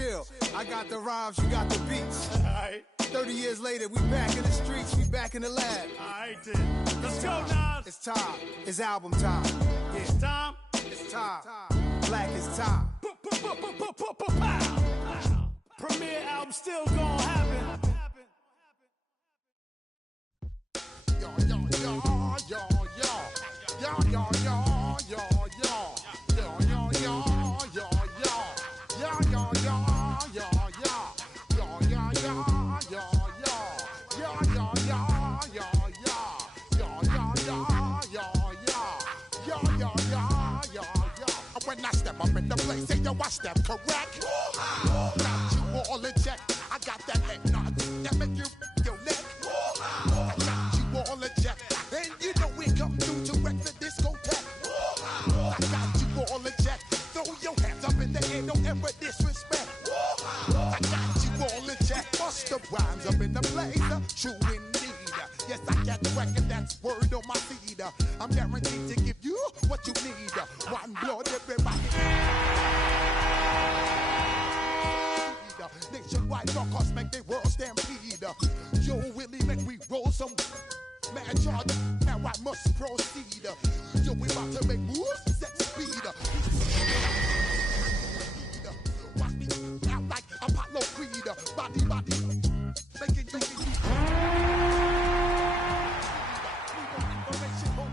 chill. I got the rhymes, you got the beats. All right. 30 years later, we back in the streets, we back in the lab. All right, then. Let's go, Nas. It's time. It's album time. Yeah. It's time. It's time. Black is time. Premiere album still gonna happen. Yo, yo, yo, yo, yo. Yo, yo, yo, yo, yo. Yo, yo, yo, yo, yo. Yo, yo, yo, yo, yo. Yo, yo, yo, yo, yo. Yo, yo, yo, yo, yo. Yo, yo, yo, yo, yo. Yo, yo, yo, yo, yo. When I step up in the place, say yo, I step correct. Got you all in check. I got that head nod that make you your neck. I got you all in check. And you know we come through to wreck the discotheque. I got you all in check. Throw your hands up in the air, don't ever disrespect. I got you all in check. Bust the rhymes up in the blazer. True indeed. Yes, I get record, that's word on my feed. I'm guaranteed to give you what you need. One blood, everybody. Nationwide rockers make their world stampede. Yo, Willie, make we roll some mad charge. Now I must proceed. Yo, we about to make moves, set speed. Watch me out like Apollo Creed. Body, making you.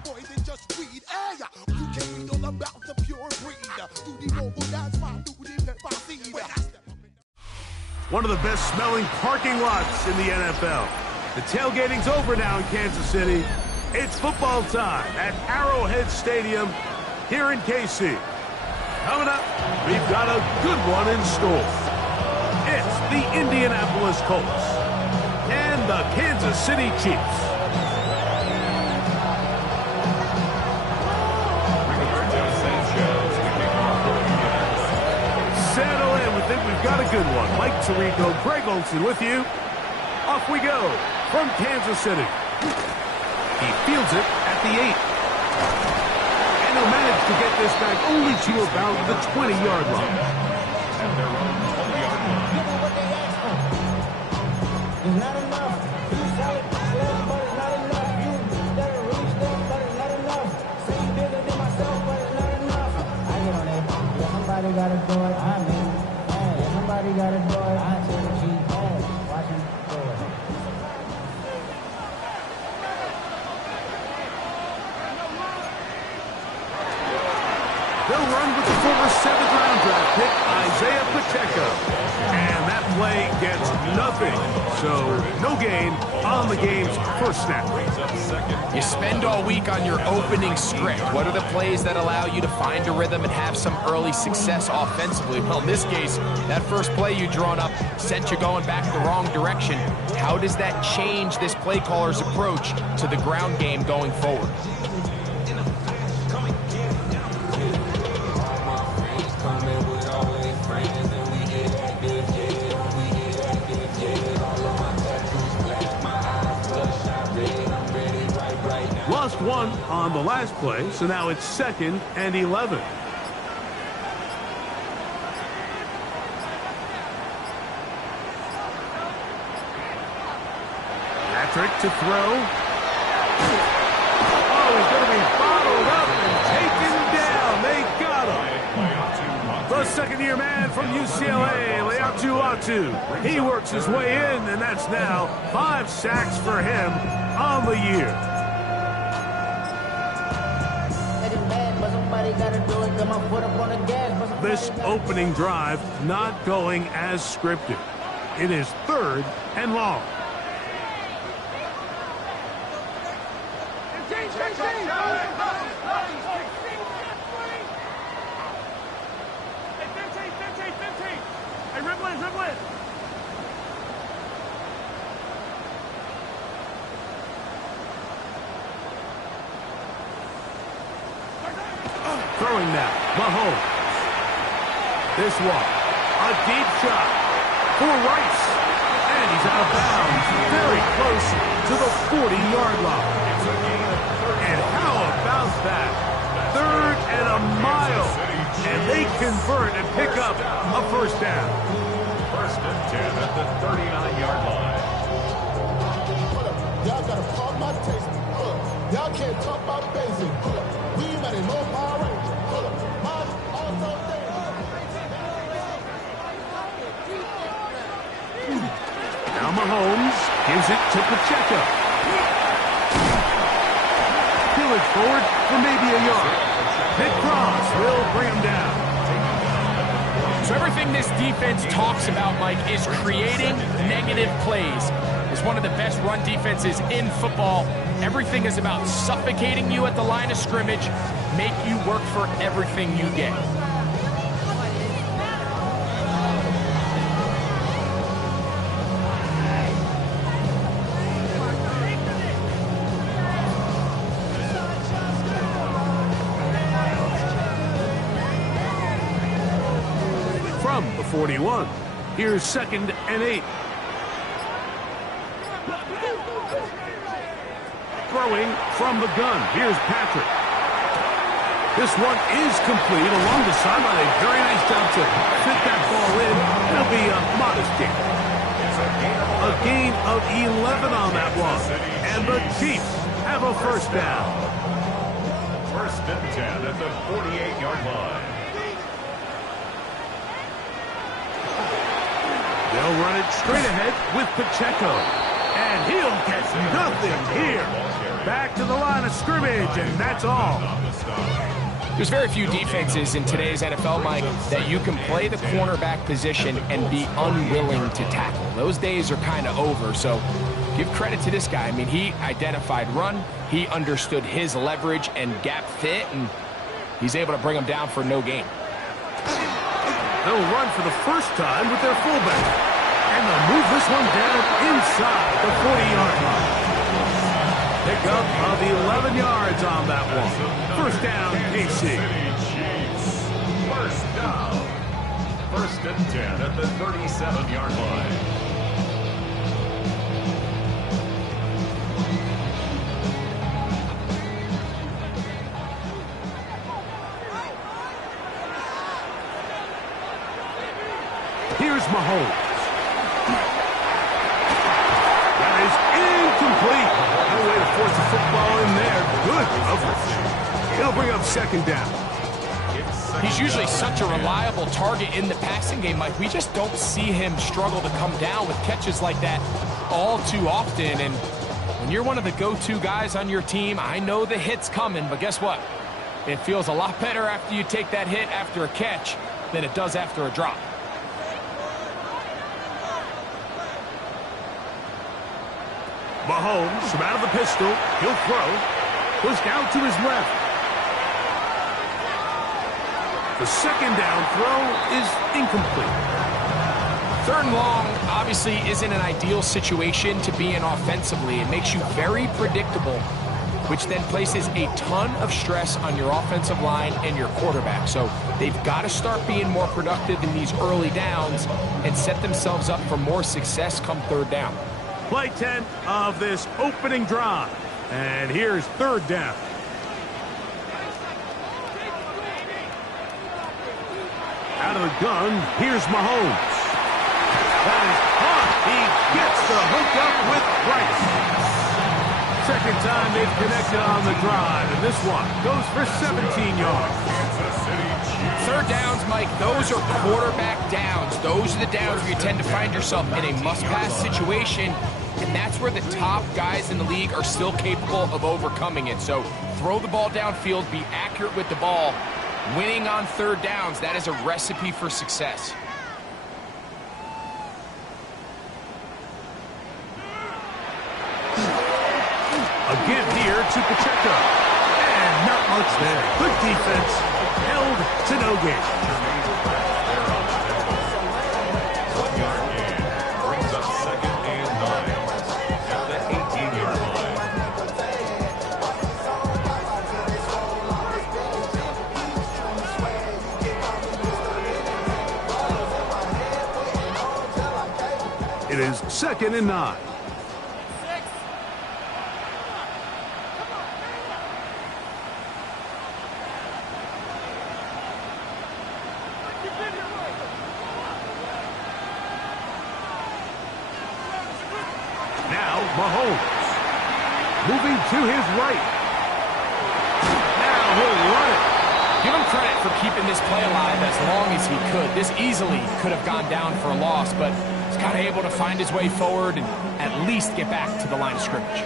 Boys and just read, hey, you can read all about the pure breed. Do the noble dance, my duty, let my seed. One of the best smelling parking lots in the NFL. The tailgating's over now in Kansas City. It's football time at Arrowhead Stadium here in KC. Coming up, we've got a good one in store. It's the Indianapolis Colts and the Kansas City Chiefs. Settle in, we think we've got a good one. Mike Tirico, Greg Olsen with you. Off we go from Kansas City. He fields it at the 8. And he'll manage to get this back only to about the 20-yard line. At their own 20-yard line. Give them what they asked for. It's not enough. You sell it, but it's not enough. You better reach them, but it's not enough. Say you bigger than myself, but it's not enough. I get on it. Yeah, somebody gotta do it. I'm in. Yeah, somebody gotta do it. I tell the Chief. Watch him do it. They'll run with the former 7th-round draft pick, Isaiah Pacheco. And that play gets nothing. So, no gain on the game's first snap. You spend all week on your opening script. What are the plays that allow you to find a rhythm and have some early success offensively? Well, in this case, that first play you drawn up sent you going back the wrong direction. How does that change this play caller's approach to the ground game going forward? Lost one on the last play, so now it's 2nd and 11. Patrick to throw. Oh, he's going to be bottled up and taken down. They got him. The second-year man from UCLA, Leatu Atu. He works his way in, and that's now 5 sacks for him on the year. This opening drive not going as scripted. It is 3rd and long. Throwing now, Mahomes. This one, a deep shot for Rice. And he's out of bounds, very close to the 40-yard line. And how about that? 3rd and a mile. And they convert and pick up a first down. First and 10 at the 39-yard line. Y'all gotta pump my taste. Y'all can't talk about basic. We mighty low power ranger. Mine also Now Mahomes gives it to Pacheco. Peel it forward for maybe a yard. Nick Cross will bring him down. So everything this defense talks about, Mike, is creating negative plays. It's one of the best run defenses in football. Everything is about suffocating you at the line of scrimmage, make you work for everything you get. From the 41, here's 2nd and 8. Throwing from the gun, here's Patrick. This one is complete along the sideline. A very nice job to fit that ball in. It'll be a modest gain. A gain of 11 on that one. And the Chiefs have a first down. First and 10 at the 48-yard line. They'll run it straight ahead with Pacheco. And he'll get nothing here. Back to the line of scrimmage, and that's all. There's very few defenses in today's NFL, Mike, that you can play the cornerback position and be unwilling to tackle. Those days are kind of over, so give credit to this guy. I mean, he identified run, he understood his leverage and gap fit, and he's able to bring him down for no gain. They'll run for the first time with their fullback. And they'll move this one down inside the 40-yard line. Pickup of 11 yards on that one. First down, KC. First down. First and 10 at the 37-yard line. Here's Mahomes. That is incomplete. No way to force the football in there. Good coverage. It'll bring up 2nd down. He's usually such a reliable target in the passing game, Mike. We just don't see him struggle to come down with catches like that all too often. And when you're one of the go-to guys on your team, I know the hit's coming, but guess what? It feels a lot better after you take that hit after a catch than it does after a drop. Mahomes from out of the pistol. He'll throw. Pushed out to his left. The 2nd down throw is incomplete. 3rd and long obviously isn't an ideal situation to be in offensively. It makes you very predictable, which then places a ton of stress on your offensive line and your quarterback. So they've got to start being more productive in these early downs and set themselves up for more success come 3rd down. Play 10 of this opening drive. And here's 3rd down. Out of the gun, here's Mahomes. That is hot. He gets the hook up with Rice. 2nd time they've connected on the drive, and this one goes for 17 yards. 3rd downs, Mike, those are quarterback downs. Those are the downs where you tend to find yourself in a must-pass situation, and that's where the top guys in the league are still capable of overcoming it. So throw the ball downfield, be accurate with the ball. Winning on 3rd downs, that is a recipe for success. A give here to Pacheco. And not much there. Good defense. Held to no gain. 1 yard gain. Brings up 2nd and 9 at the 18-yard line. It is 2nd and 9. Now Mahomes. Moving to his right. Now he'll run it. Give him credit for keeping this play alive as long as he could. This easily could have gone down for a loss, but he's kind of able to find his way forward and at least get back to the line of scrimmage.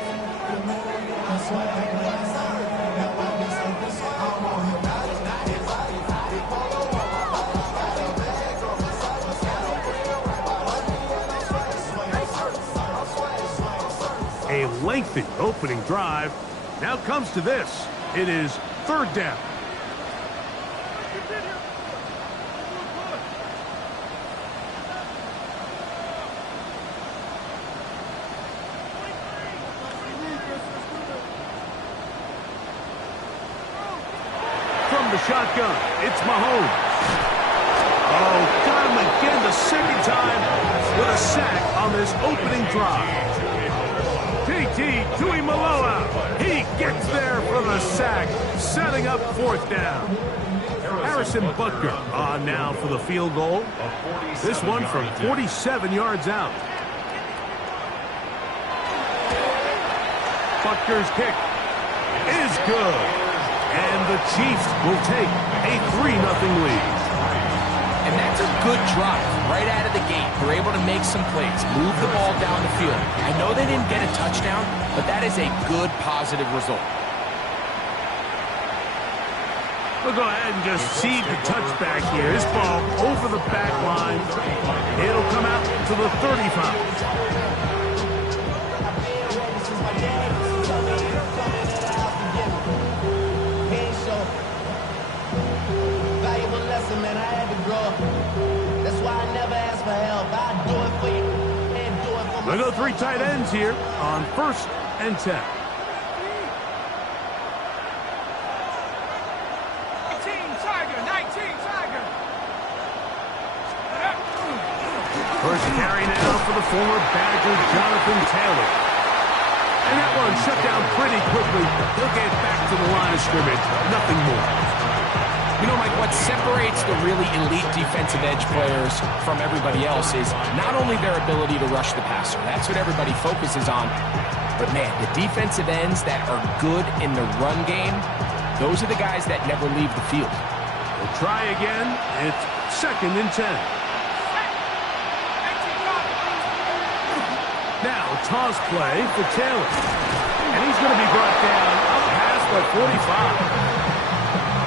A lengthy opening drive. Now comes to this. It is third down. From the shotgun, it's Mahomes. Oh, got him again the second time with a sack on this opening drive. TT Tuimoloau. He gets there for the sack, setting up fourth down. Harrison Butker on now for the field goal. This one from 47 yards out. Butker's kick is good. And the Chiefs will take a 3-0 lead. And that's a good drive right out of the gate. They're able to make some plays, move the ball down the field. I know they didn't get a touchdown, but that is a good, positive result. We'll go ahead and just see the touchback here. This ball over the back line. It'll come out to the 35. Man, I had to grow. That's why I never ask for help. I do it for you and do it for We'll go three tight ends here on 1st and 10. 19 Tiger. First carry now for the former Badger, Jonathan Taylor. And that one shut down pretty quickly. He'll get back to the line of scrimmage. Nothing more. You know, Mike, what separates the really elite defensive edge players from everybody else is not only their ability to rush the passer. That's what everybody focuses on. But, man, the defensive ends that are good in the run game, those are the guys that never leave the field. We'll try again. It's 2nd and 10. Now, toss play for Taylor. And he's going to be brought down up past the 45.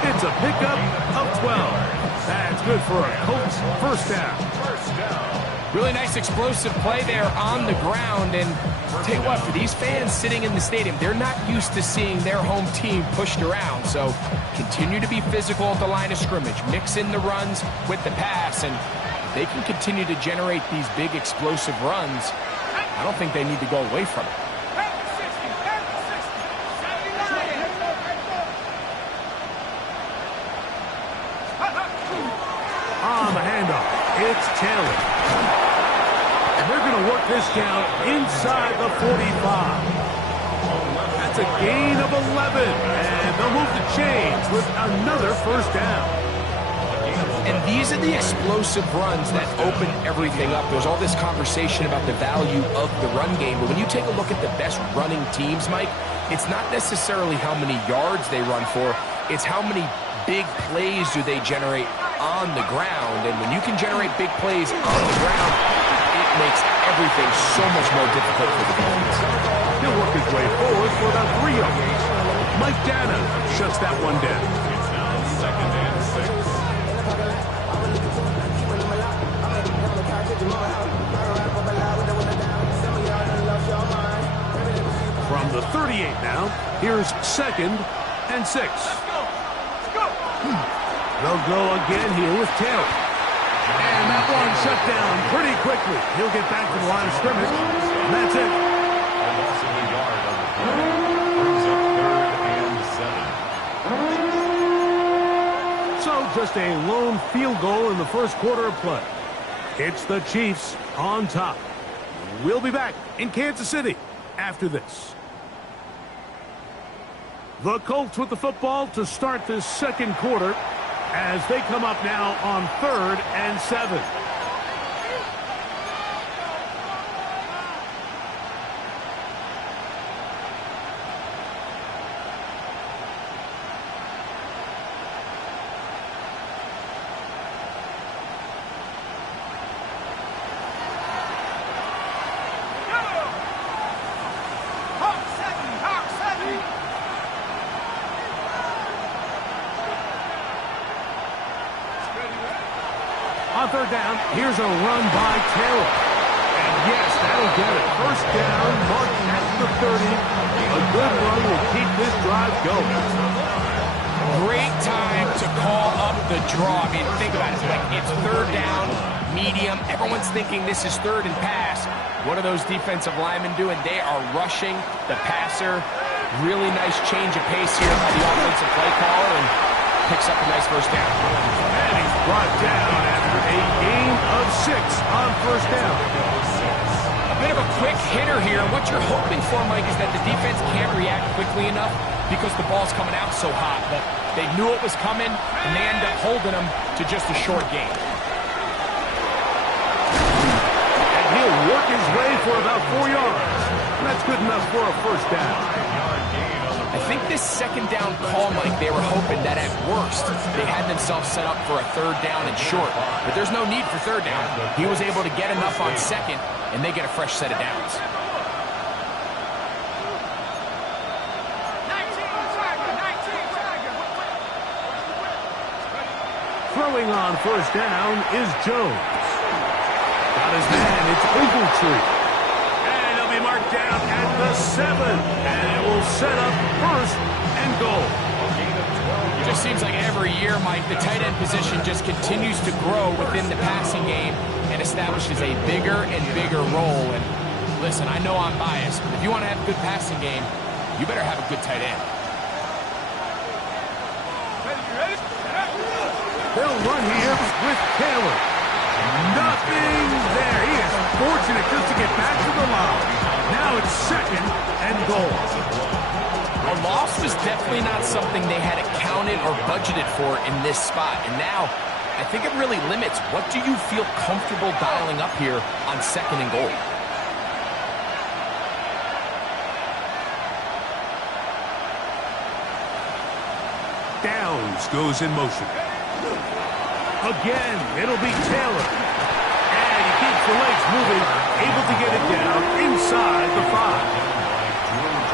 It's a pickup of 12. That's good for a Colts first down. Really nice explosive play there on the ground. And I'll tell you what, for these fans sitting in the stadium, they're not used to seeing their home team pushed around. So continue to be physical at the line of scrimmage. Mix in the runs with the pass. And they can continue to generate these big explosive runs. I don't think they need to go away from it. On the handoff, it's Taylor. And they're going to work this down inside the 45. That's a gain of 11. And they'll move the chains with another first down. And these are the explosive runs that open everything up. There's all this conversation about the value of the run game, but when you take a look at the best running teams, Mike, it's not necessarily how many yards they run for, it's how many big plays do they generate on the ground. And when you can generate big plays on the ground, it makes everything so much more difficult for the defense. He'll work his way forward for about 3 yards. Mike Dana shuts that one down. It's now 2nd and 6. From the 38 now, here's 2nd and 6. They'll go again here with Taylor. And that one shut down pretty quickly. He'll get back to the line of scrimmage. And that's it. A loss of a yard on the play. Brings up 3rd and 7. So just a lone field goal in the first quarter of play. It's the Chiefs on top. We'll be back in Kansas City after this. The Colts with the football to start this second quarter as they come up now on 3rd and 7. third down. Here's a run by Taylor. And yes, that'll get it. First down, marked at the 30. A good run will keep this drive going. Great time to call up the draw. I mean, think about it. Like, it's third down, medium. Everyone's thinking this is third and pass. What are those defensive linemen doing? They are rushing the passer. Really nice change of pace here by the offensive play caller, and picks up a nice first down. And he's brought down after a gain of 6 on first down. A bit of a quick hitter here. What you're hoping for, Mike, is that the defense can't react quickly enough because the ball's coming out so hot. But they knew it was coming, and they end up holding them to just a short gain. And he'll work his way for about 4 yards. And that's good enough for a first down. I think this second down call, Mike, they were hoping that at worst they had themselves set up for a third down and short. But there's no need for third down. He was able to get enough on second, and they get a fresh set of downs. Throwing on first down is Jones. Got his man, it's Ogletree. And he'll be marked down at the 7. And it will set up first and goal. Just seems like every year, Mike, the tight end position just continues to grow within the passing game and establishes a bigger and bigger role. And listen, I know I'm biased, but if you want to have a good passing game, you better have a good tight end. They'll run here with Taylor. Nothing there. He is fortunate just to get back to the line. Now it's second and goal. A loss was definitely not something they had accounted or budgeted for in this spot. And now, I think it really limits what do you feel comfortable dialing up here on second and goal. Downs goes in motion. Again, it'll be Taylor. And he keeps the legs moving, able to get it down inside the 5.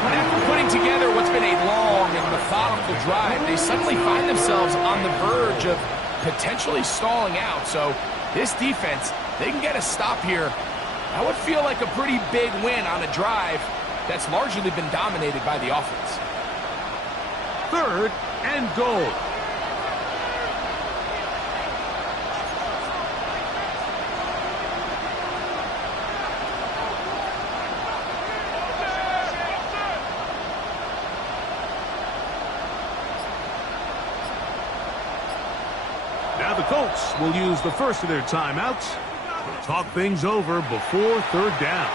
And after putting together what's been a long and methodical drive, they suddenly find themselves on the verge of potentially stalling out. So this defense, they can get a stop here. That would feel like a pretty big win on a drive that's largely been dominated by the offense. Third and goal. Now the Colts will use the first of their timeouts to talk things over before third down.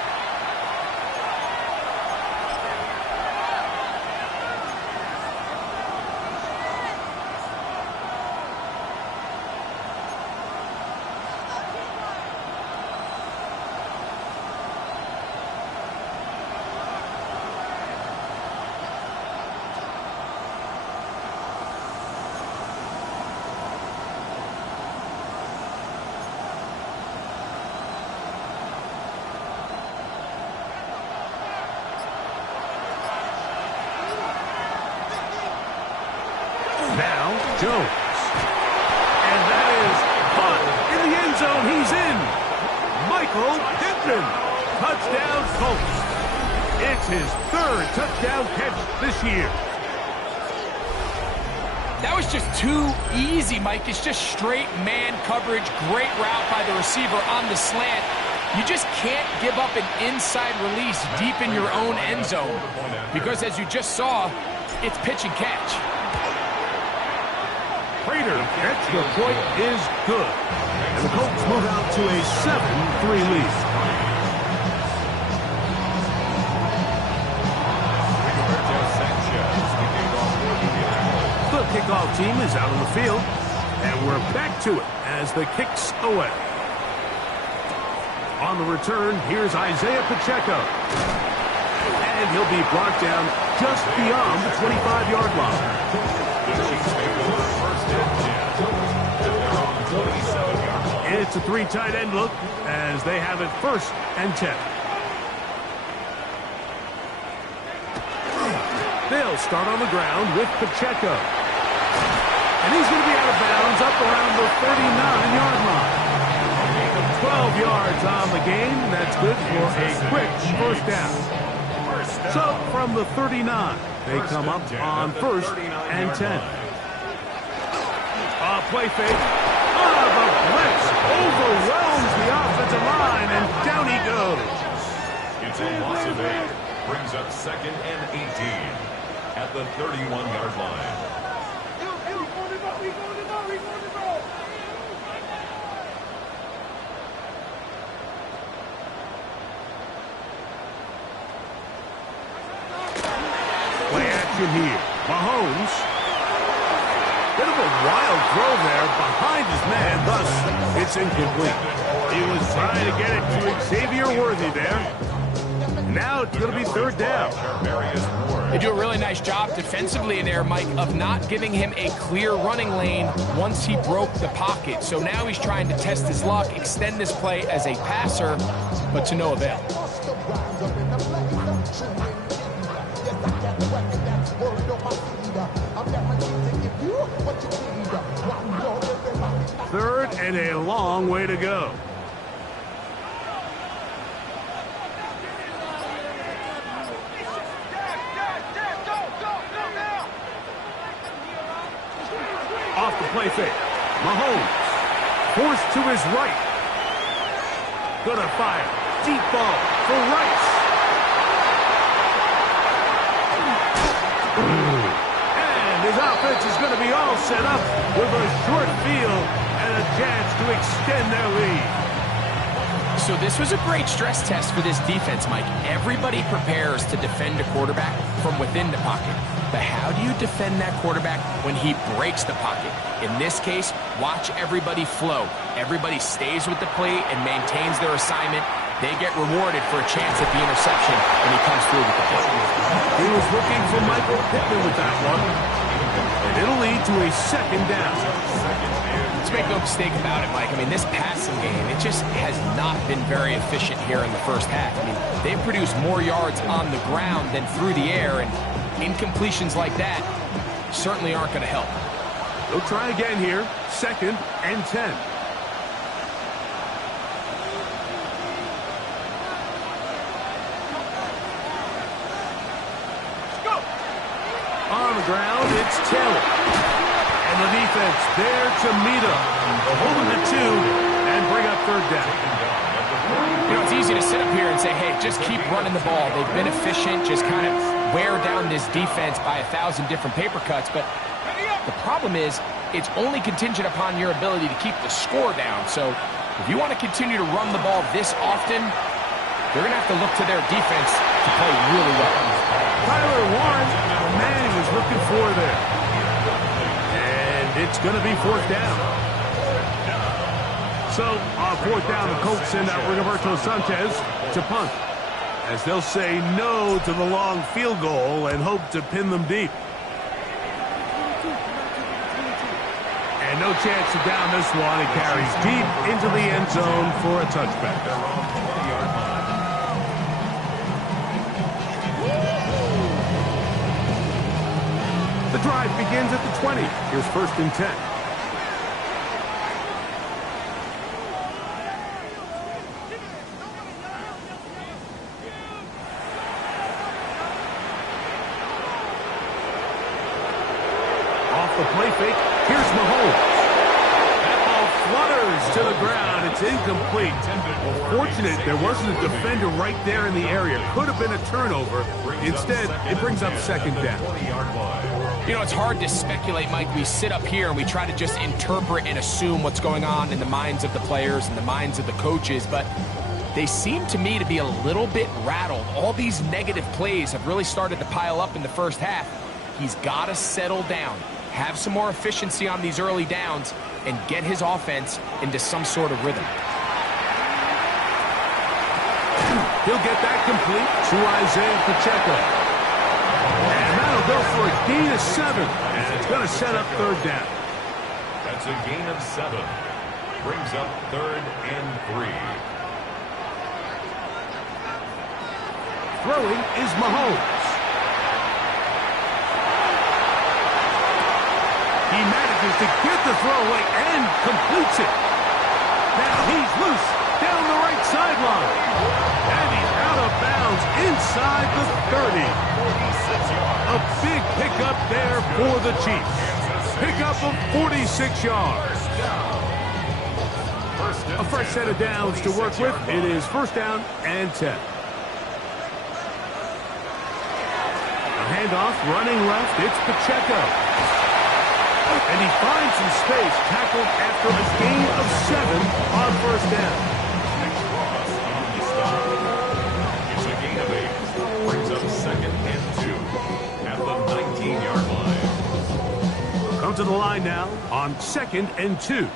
Now, Jones. And that is caught in the end zone. He's in. Michael Pittman. Touchdown, Colts. It's his third touchdown catch this year. That was just too easy, Mike. It's just straight man coverage. Great route by the receiver on the slant. You just can't give up an inside release deep in your own end zone because, as you just saw, it's pitch and catch. Prater gets the point is good. And the Colts move out to a 7-3 lead. The kickoff team is out on the field. And we're back to it as the kick's away. On the return, here's Isaiah Pacheco. And he'll be brought down just beyond the 25-yard line. It's a 3 tight end look as they have it first and 10. They'll start on the ground with Pacheco. And he's going to be out of bounds up around the 39-yard line. 12 yards on the game. That's good for a quick first down. So from the 39, they come up on 1st and 10. Play fake. The blitz overwhelms the offensive line, and down he goes. It's a loss of 8. Brings up 2nd and 18 at the 31-yard line. Play action here. Mahomes. Bit of a wild throw there behind his man, thus it's incomplete. He was trying to get it to Xavier Worthy there. Now it's going to be 3rd down. They do a really nice job defensively in there, Mike, of not giving him a clear running lane once he broke the pocket. So now he's trying to test his luck, extend this play as a passer, but to no avail. 3rd and a long way to go. Off the play fake. Mahomes forced to his right. Gonna fire. Deep ball for Rice. And his offense is going to be all set up with a short field and a chance to extend their lead. So this was a great stress test for this defense, Mike. Everybody prepares to defend a quarterback from within the pocket. But how do you defend that quarterback when he breaks the pocket? In this case, watch everybody flow. Everybody stays with the play and maintains their assignment. They get rewarded for a chance at the interception when he comes through with the play. He was looking for Michael Pittman with that one. And it'll lead to a 2nd down. Let's make no mistake about it, Mike. I mean, this passing game, it just has not been very efficient here in the first half. I mean, they've produced more yards on the ground than through the air, and incompletions like that certainly aren't going to help. They'll try again here. 2nd and 10. On the ground, it's Taylor. And the defense there to meet him. Holding the 2 and bring up 3rd down. You know, it's easy to sit up here and say, hey, just keep running the ball. They've been efficient, just kind of wear down this defense by 1,000 different paper cuts. But the problem is, it's only contingent upon your ability to keep the score down. So if you want to continue to run the ball this often, they're going to have to look to their defense to play really well. Tyler Warren, the man he was looking for there. And it's going to be 4th down. So, on 4th down, the Colts send out Rigoberto Sanchez to punt, as they'll say no to the long field goal and hope to pin them deep. And no chance to down this one. It carries deep into the end zone for a touchback. The drive begins at the 20. Here's 1st and 10. Off the play fake, here's Mahomes. That ball flutters to the ground. It's incomplete. Well, fortunate there wasn't a defender right there in the area. Could have been a turnover. Instead, it brings up 2nd down. You know, it's hard to speculate, Mike. We sit up here and we try to just interpret and assume what's going on in the minds of the players and the minds of the coaches, but they seem to me to be a little bit rattled. All these negative plays have really started to pile up in the first half. He's got to settle down, have some more efficiency on these early downs, and get his offense into some sort of rhythm. He'll get that complete to Isaiah Pacheco. And that'll go for a gain of 7. And it's going to set up 3rd down. That's a gain of 7. Brings up 3rd and 3. Throwing is Mahomes. He manages to get the throw away and completes it. Now he's loose down the right sideline. And he's out of bounds inside the 30. A big pickup there for the Chiefs. Pickup of 46 yards. A fresh set of downs to work with. It is first down and 10. A handoff, running left. It's Pacheco. And he finds some space, tackled after a gain of 7 on first down. It's a gain of 8. Brings up second and 2 at the 19-yard line. Come to the line now on second and 2.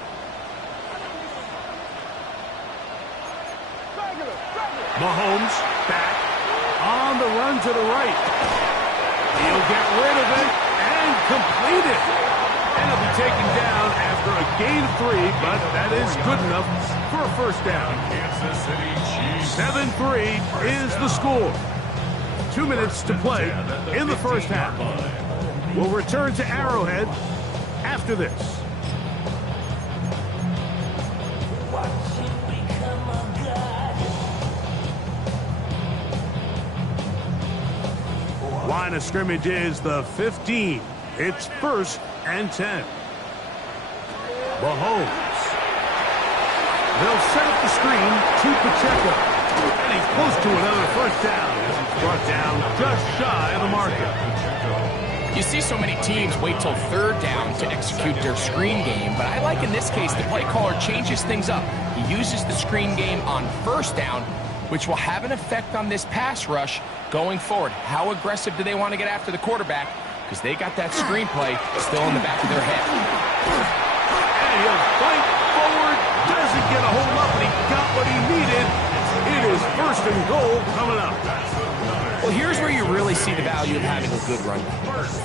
Mahomes back on the run to the right. He'll get rid of it and complete it. And he'll be taken down after a gain of 3, but that is good enough for a first down. Kansas City Chiefs. 7-3 is the score. 2 minutes to play in the first half. We'll return to Arrowhead after this. Line of scrimmage is the 15. It's first and 10. Mahomes. They'll set up the screen to Pacheco. And he's close to another first down as he's brought down just shy of the marker. You see so many teams wait till third down to execute their screen game, but I like in this case the play caller changes things up. He uses the screen game on first down, which will have an effect on this pass rush going forward. How aggressive do they want to get after the quarterback? Because they got that screenplay still in the back of their head. And he'll fight forward, doesn't get a hold up, and he got what he needed. It is first and goal coming up. Well, here's where you really see the value of having a good run.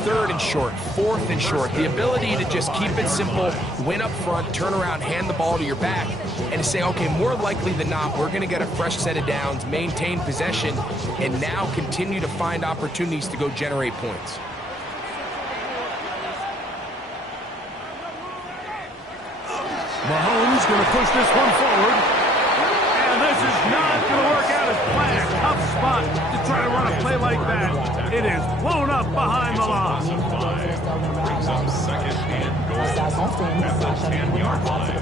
Third and short, fourth and short. The ability to just keep it simple, win up front, turn around, hand the ball to your back, and to say, okay, more likely than not, we're going to get a fresh set of downs, maintain possession, and now continue to find opportunities to go generate points. Mahomes going to push this one forward. And this is not going to work out as planned. Tough spot to try to run a play like that. It is blown up behind the line. Brings up second and goal at the 10-yard line.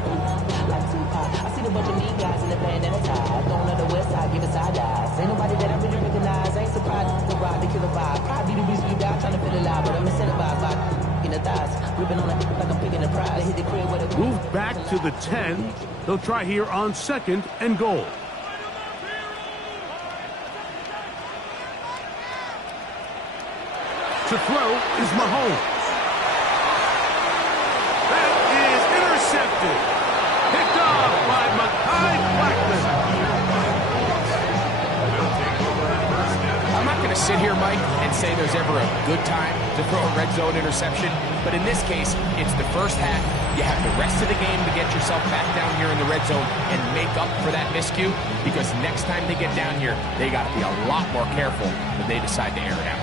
I see a bunch of mean guys in the band and a tie. Going on the west side, giving side eyes. Ain't nobody that I really recognize. Ain't surprised to ride the killer vibe. Probably the reason you die trying to feel alive, but I'm incentivized by in the thighs. Ripping on it like I'm picking a pride. Hit the crib with a Move back to the 10. They'll try here on second and goal. To throw is Mahomes. That is intercepted. Picked off by Mekhi Blackman. I'm not going to sit here, Mike, and say there's ever a good time to throw a red zone interception, but in this case, it's the first half. You have the rest of the game to get yourself back down here in the red zone and make up for that miscue, because next time they get down here, they got to be a lot more careful when they decide to air it out.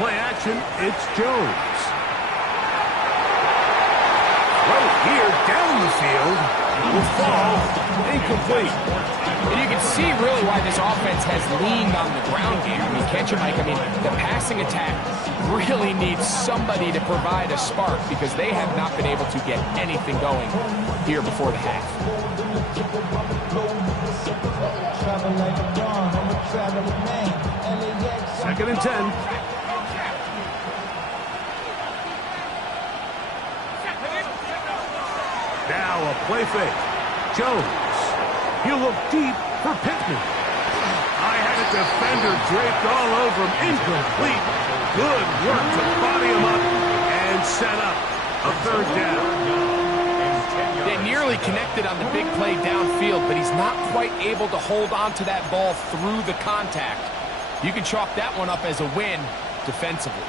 Play action, it's Jones. Throw here down the field. Will fall incomplete. And you can see really why this offense has leaned on the ground game. I mean, can't you, Mike? I mean, the passing attack really needs somebody to provide a spark because they have not been able to get anything going here before the half. Second and 10. Now a play fake. Jones. He'll look deep for Pittman. I had a defender draped all over him. Incomplete. Good work to body him up and set up a third down. They nearly connected on the big play downfield, but he's not quite able to hold on to that ball through the contact. You can chalk that one up as a win defensively.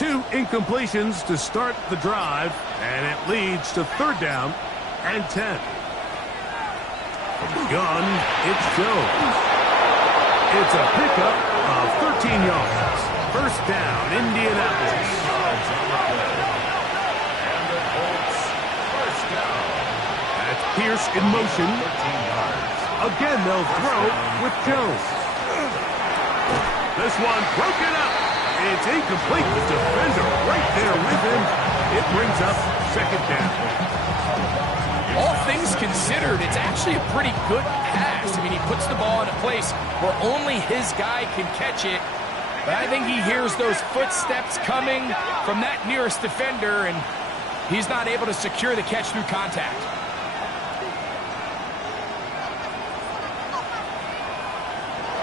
2 incompletions to start the drive, and it leads to 3rd down and 10. From the gun, it's Jones. It's a pickup of 13 yards. 1st down, Indianapolis. And the Colts, 1st down. That's Pierce in motion. 13 yards. Again, they'll throw with Jones. This one broken up. It's incomplete. The defender right there with him. It brings up 2nd down. All things considered, it's actually a pretty good pass. I mean, he puts the ball in a place where only his guy can catch it. But I think he hears those footsteps coming from that nearest defender, and he's not able to secure the catch through contact.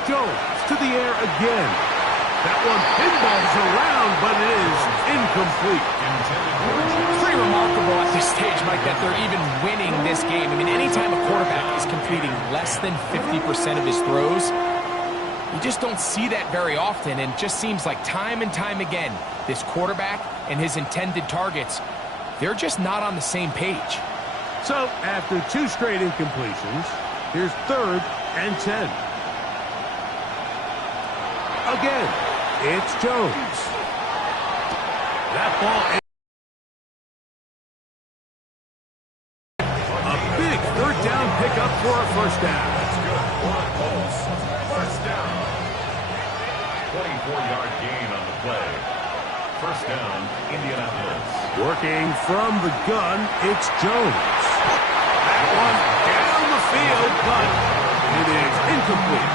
Jones to the air again. That one pinballs around, but it is incomplete. It's pretty remarkable at this stage, Mike, that they're even winning this game. I mean, anytime a quarterback is completing less than 50% of his throws, you just don't see that very often, and it just seems like time and time again, this quarterback and his intended targets, they're just not on the same page. So, after 2 straight incompletions, here's 3rd and 10. Again, it's Jones. That ball is a big 3rd down pickup for a 1st down. That's good for the Colts. 1st down. 24-yard gain on the play. 1st down, Indianapolis. Working from the gun, it's Jones. That one down the field, but it is incomplete.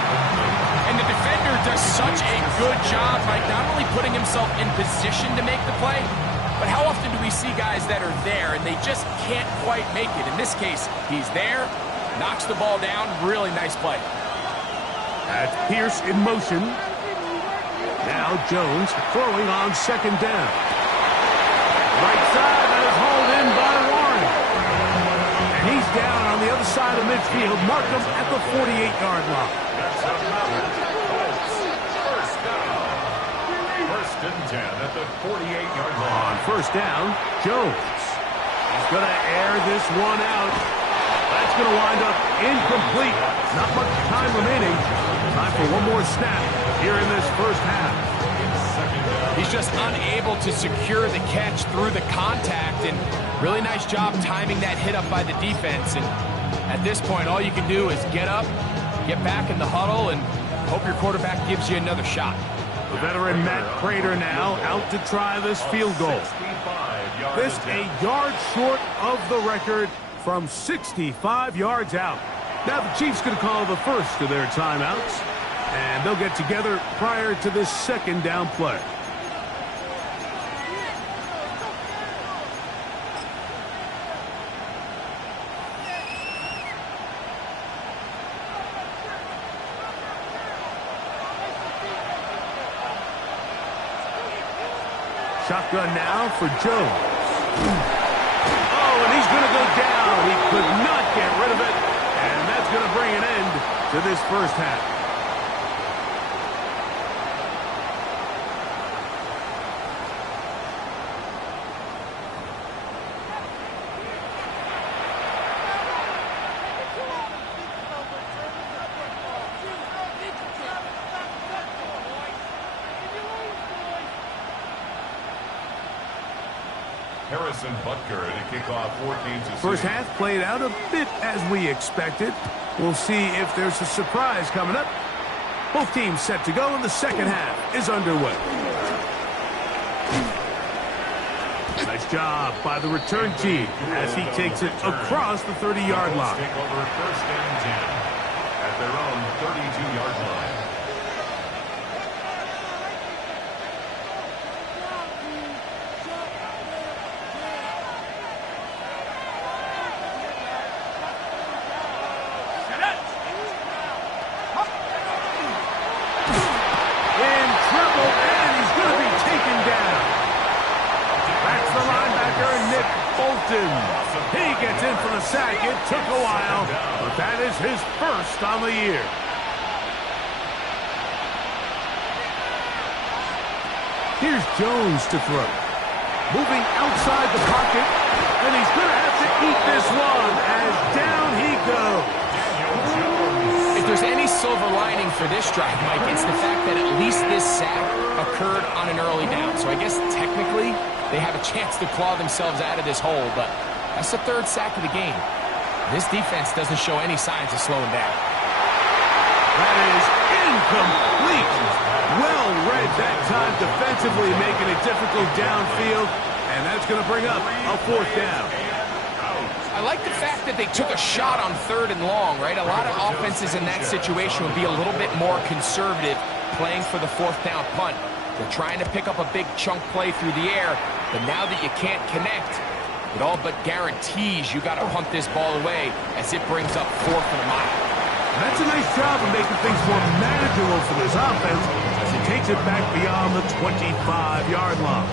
And the defender does such a good job, Mike, not only putting himself in position to make the play, but how often do we see guys that are there and they just can't quite make it? In this case, he's there, knocks the ball down, really nice play. That's Pierce in motion. Now Jones throwing on 2nd down. Right side, that is hauled in by Warren. And he's down on the other side of midfield. Mark him at the 48-yard line. That's another Colts. 1st down. 1st and 10 at the 48-yard line. On 1st down, Jones. He's going to air this one out. That's going to wind up incomplete. Not much time remaining. Time for one more snap here in this 1st half. He's just unable to secure the catch through the contact, and really nice job timing that hit up by the defense. And at this point, all you can do is get up, get back in the huddle, and hope your quarterback gives you another shot. The veteran Matt Prater now out to try this field goal. This a yard short of the record from 65 yards out. Now the Chiefs going to call the first of their timeouts, and they'll get together prior to this 2nd down play. Shotgun now for Jones. Oh, and he's going to go down. He could not get rid of it, and that's going to bring an end to this 1st half. Harrison Butker to kick off for Kansas City. 1st half played out a bit as we expected. We'll see if there's a surprise coming up. Both teams set to go, and the 2nd half is underway. Nice job by the return team as he takes it across the 30-yard line. Take over 1st and 10 at their own 32-yard line. He gets in for the sack. It took a while, but that is his 1st on the year. Here's Jones to throw. Moving outside the pocket, and he's going to have to eat this one as down he goes. If there's any silver lining for this drive, Mike, it's the fact that at least this sack occurred on an early down. So I guess technically they have a chance to claw themselves out of this hole, but that's the third sack of the game. This defense doesn't show any signs of slowing down. That is incomplete. Well read that time defensively, making it difficult downfield, and that's going to bring up a fourth down. I like the fact that they took a shot on 3rd and long, right? A lot of offenses in that situation would be a little bit more conservative playing for the 4th down punt. They're trying to pick up a big chunk play through the air, but now that you can't connect, it all but guarantees you got to punt this ball away as it brings up 4th and a mile. That's a nice job of making things more manageable for this offense as it takes it back beyond the 25-yard line.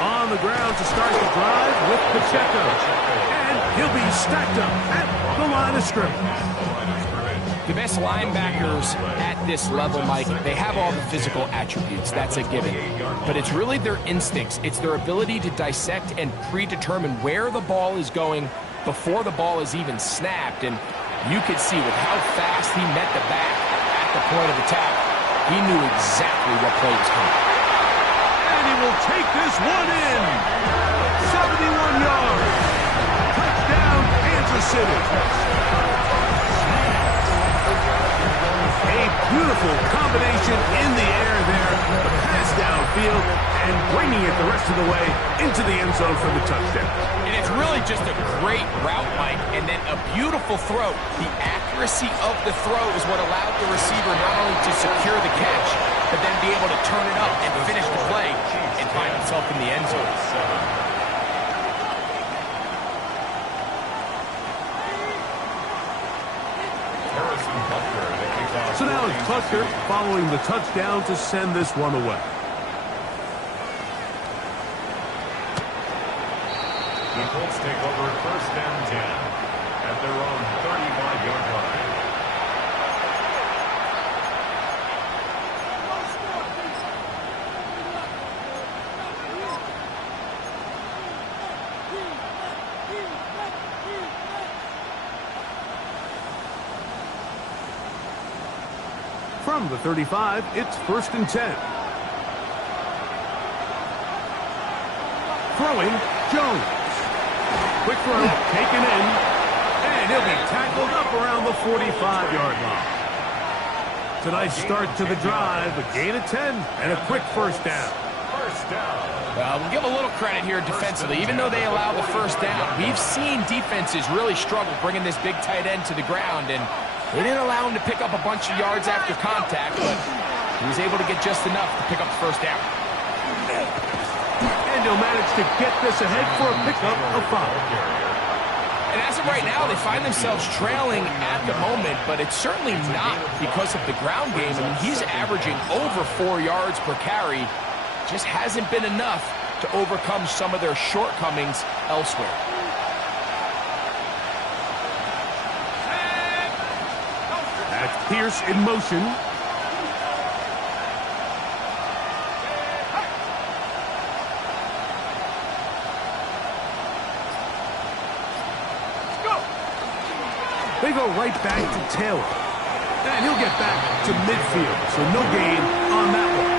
On the ground to start the drive with Pacheco. And he'll be stacked up at the line of scrimmage. The best linebackers at this level, Mike, they have all the physical attributes. That's a given. But it's really their instincts. It's their ability to dissect and predetermine where the ball is going before the ball is even snapped. And you could see with how fast he met the back at the point of attack, he knew exactly what play was coming. And he will take this one in. 71 yards. Touchdown, Kansas City. A beautiful combination in the air there. The pass downfield and bringing it the rest of the way into the end zone for the touchdown. And it's really just a great route, Mike, and then a beautiful throw. The accuracy of the throw is what allowed the receiver not only to secure the catch, but then be able to turn it up and finish the play and find himself in the end zone. So now it's Tucker following the touchdown to send this one away. The Colts take over 1st and 10 at their own 35-yard line. From the 35, it's 1st and 10. Throwing, Jones. Quick throw, taken in, and he'll be tackled up around the 45-yard line. It's a nice start to the drive, a gain of 10, and a quick 1st down. We'll give a little credit here defensively. Even though they allow the 1st down, we've seen defenses really struggle bringing this big tight end to the ground, and they didn't allow him to pick up a bunch of yards after contact, but he was able to get just enough to pick up the 1st down. And he'll manage to get this ahead for a pickup of 5. And as of right now, they find themselves trailing at the moment, but it's certainly not because of the ground game. I mean, he's averaging over 4 yards per carry. Just hasn't been enough to overcome some of their shortcomings elsewhere. That's Pierce in motion. They go right back to Taylor. And he'll get back to midfield, so no gain on that one.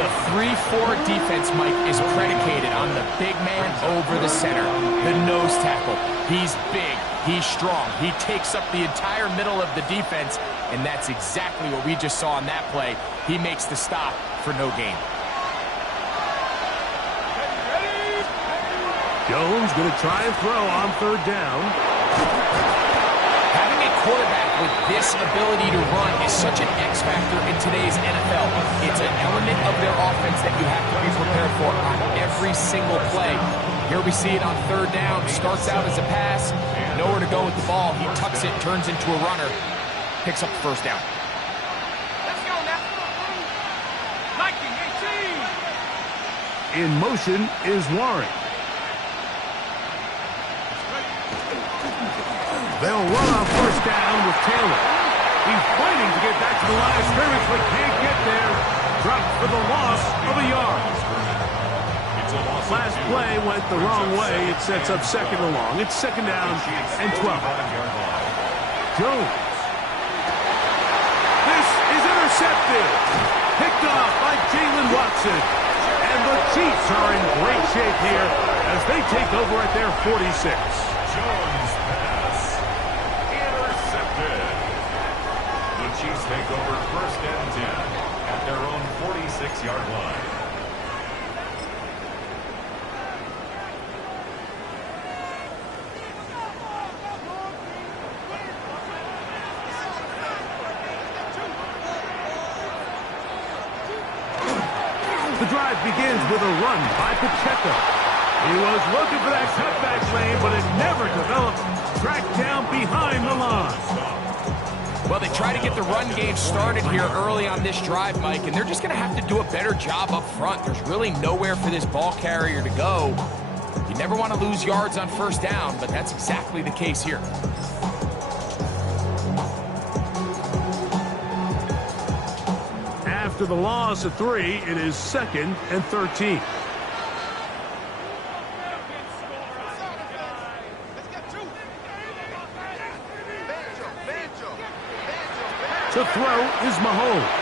The 3-4 defense, Mike, is predicated on the big man over the center, the nose tackle. He's big, he's strong, he takes up the entire middle of the defense, and that's exactly what we just saw on that play. He makes the stop for no gain. Jones going to try and throw on 3rd down. Having a quarterback with this ability to run is such an X factor in today's NFL. It's an element of their offense that you have to be prepared for on every single play. Here we see it on 3rd down. Starts out as a pass, nowhere to go with the ball. He tucks it, turns into a runner, picks up the 1st down. Let's go now. 19, 18. In motion is Warren. They'll run on first down with Taylor. He's fighting to get back to the line of scrimmage, but can't get there. Dropped for the loss of a yard. Last play went the wrong way. It sets up second and long. It's second down and 12. Jones. This is intercepted. Picked off by Jalen Watson. And the Chiefs are in great shape here as they take over at their 46. Jones pass. Intercepted. The Chiefs take over first and 10 at their own 46-yard line. The drive begins with a run by Pacheco. He was looking for that cutback lane, but it never developed. Tracked down behind the line. Well, they try to get the run game started here early on this drive, Mike, and they're just going to have to do a better job up front. There's really nowhere for this ball carrier to go. You never want to lose yards on first down, but that's exactly the case here. After the loss of 3, it is second and 13. To throw is Mahomes.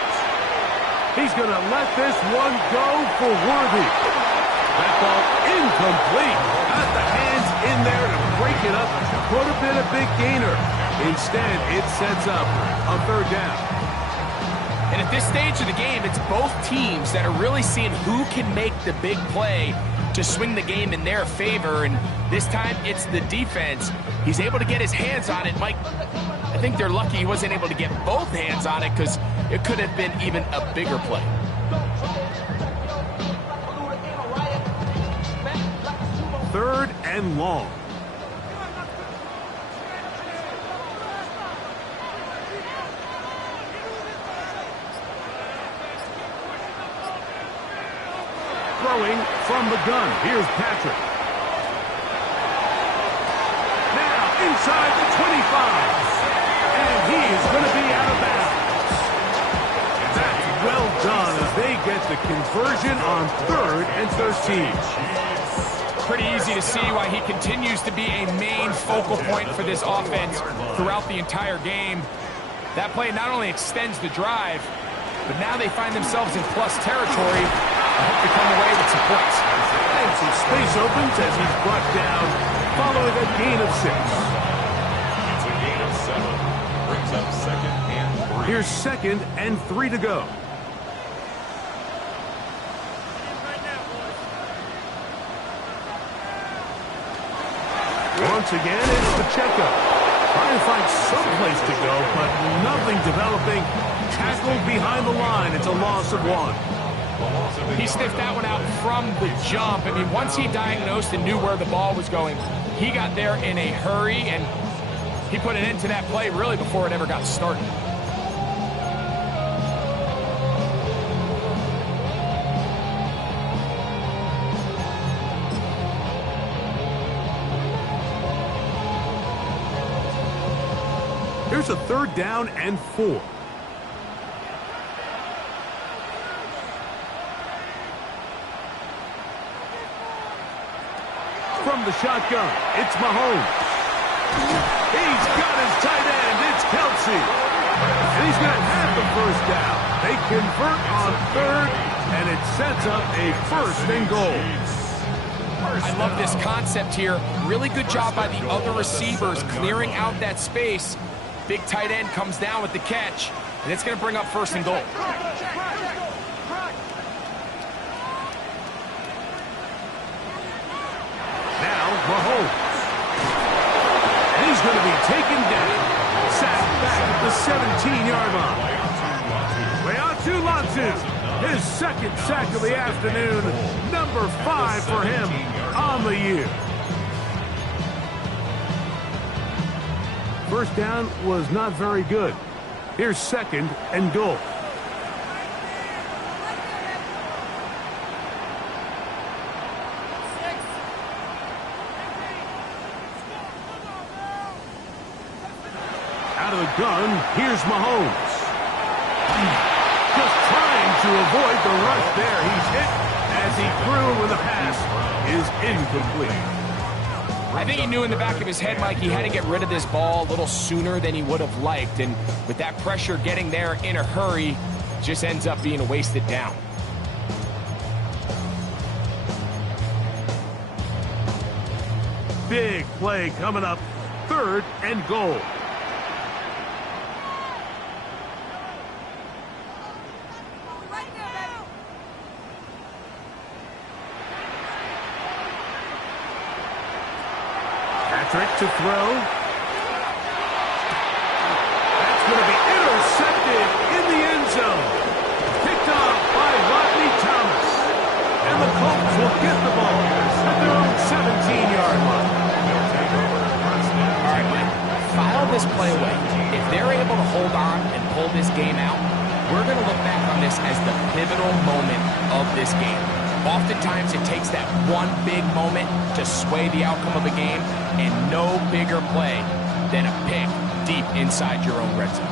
He's going to let this one go for Worthy. That ball incomplete. Got the hands in there to break it up. Could have been a big gainer. Instead, it sets up a third down. And at this stage of the game, it's both teams that are really seeing who can make the big play to swing the game in their favor. And this time, it's the defense. He's able to get his hands on it. Mike, I think they're lucky he wasn't able to get both hands on it because it could have been even a bigger play. Third and long. Throwing from the gun. Here's Patrick. Now inside the 25. And he is going to be out of bounds. That's well done as they get the conversion on 3rd and 13. Pretty easy to see why he continues to be a main focal point for this offense throughout the entire game. That play not only extends the drive, but now they find themselves in plus territory. I hope they come away with some points. And some space opens as he's brought down following a gain of 6. It's a gain of 7. Brings up second and 3. Here's second and 3 to go. Once again, it's Pacheco. Trying to find some place to go, but nothing developing. Tackled behind the line. It's a loss of 1. He sniffed that one out from the jump. I mean, once he diagnosed and knew where the ball was going, he got there in a hurry, and he put an end to that play really before it ever got started. Here's a 3rd down and 4. From the shotgun, it's Mahomes. He's got his tight end. It's Kelsey. And he's going to have the first down. They convert on 3rd, and it sets up a 1st and goal. I love this concept here. Really good job by the other receivers clearing out that space. Big tight end comes down with the catch, and it's going to bring up 1st and goal. Mahomes. And he's going to be taken down. Sacked back at the 17-yard line. Leatu Latu, his 2nd sack of the afternoon. Number 5 for him on the year. First down was not very good. Here's 2nd and goal. Out of the gun, here's Mahomes. Just trying to avoid the rush there. He's hit as he threw when the pass is incomplete. I think he knew in the back of his head, Mike, he had to get rid of this ball a little sooner than he would have liked. And with that pressure getting there in a hurry, just ends up being a wasted down. Big play coming up. 3rd and goal. Patrick to throw. That's going to be intercepted in the end zone. Picked off by Rodney Thomas. And the Colts will get the ball at their own 17-yard line. All right, Mike, file this play away. If they're able to hold on and pull this game out, we're going to look back on this as the pivotal moment of this game. Oftentimes, it takes that one big moment to sway the outcome of a game, and no bigger play than a pick deep inside your own red zone.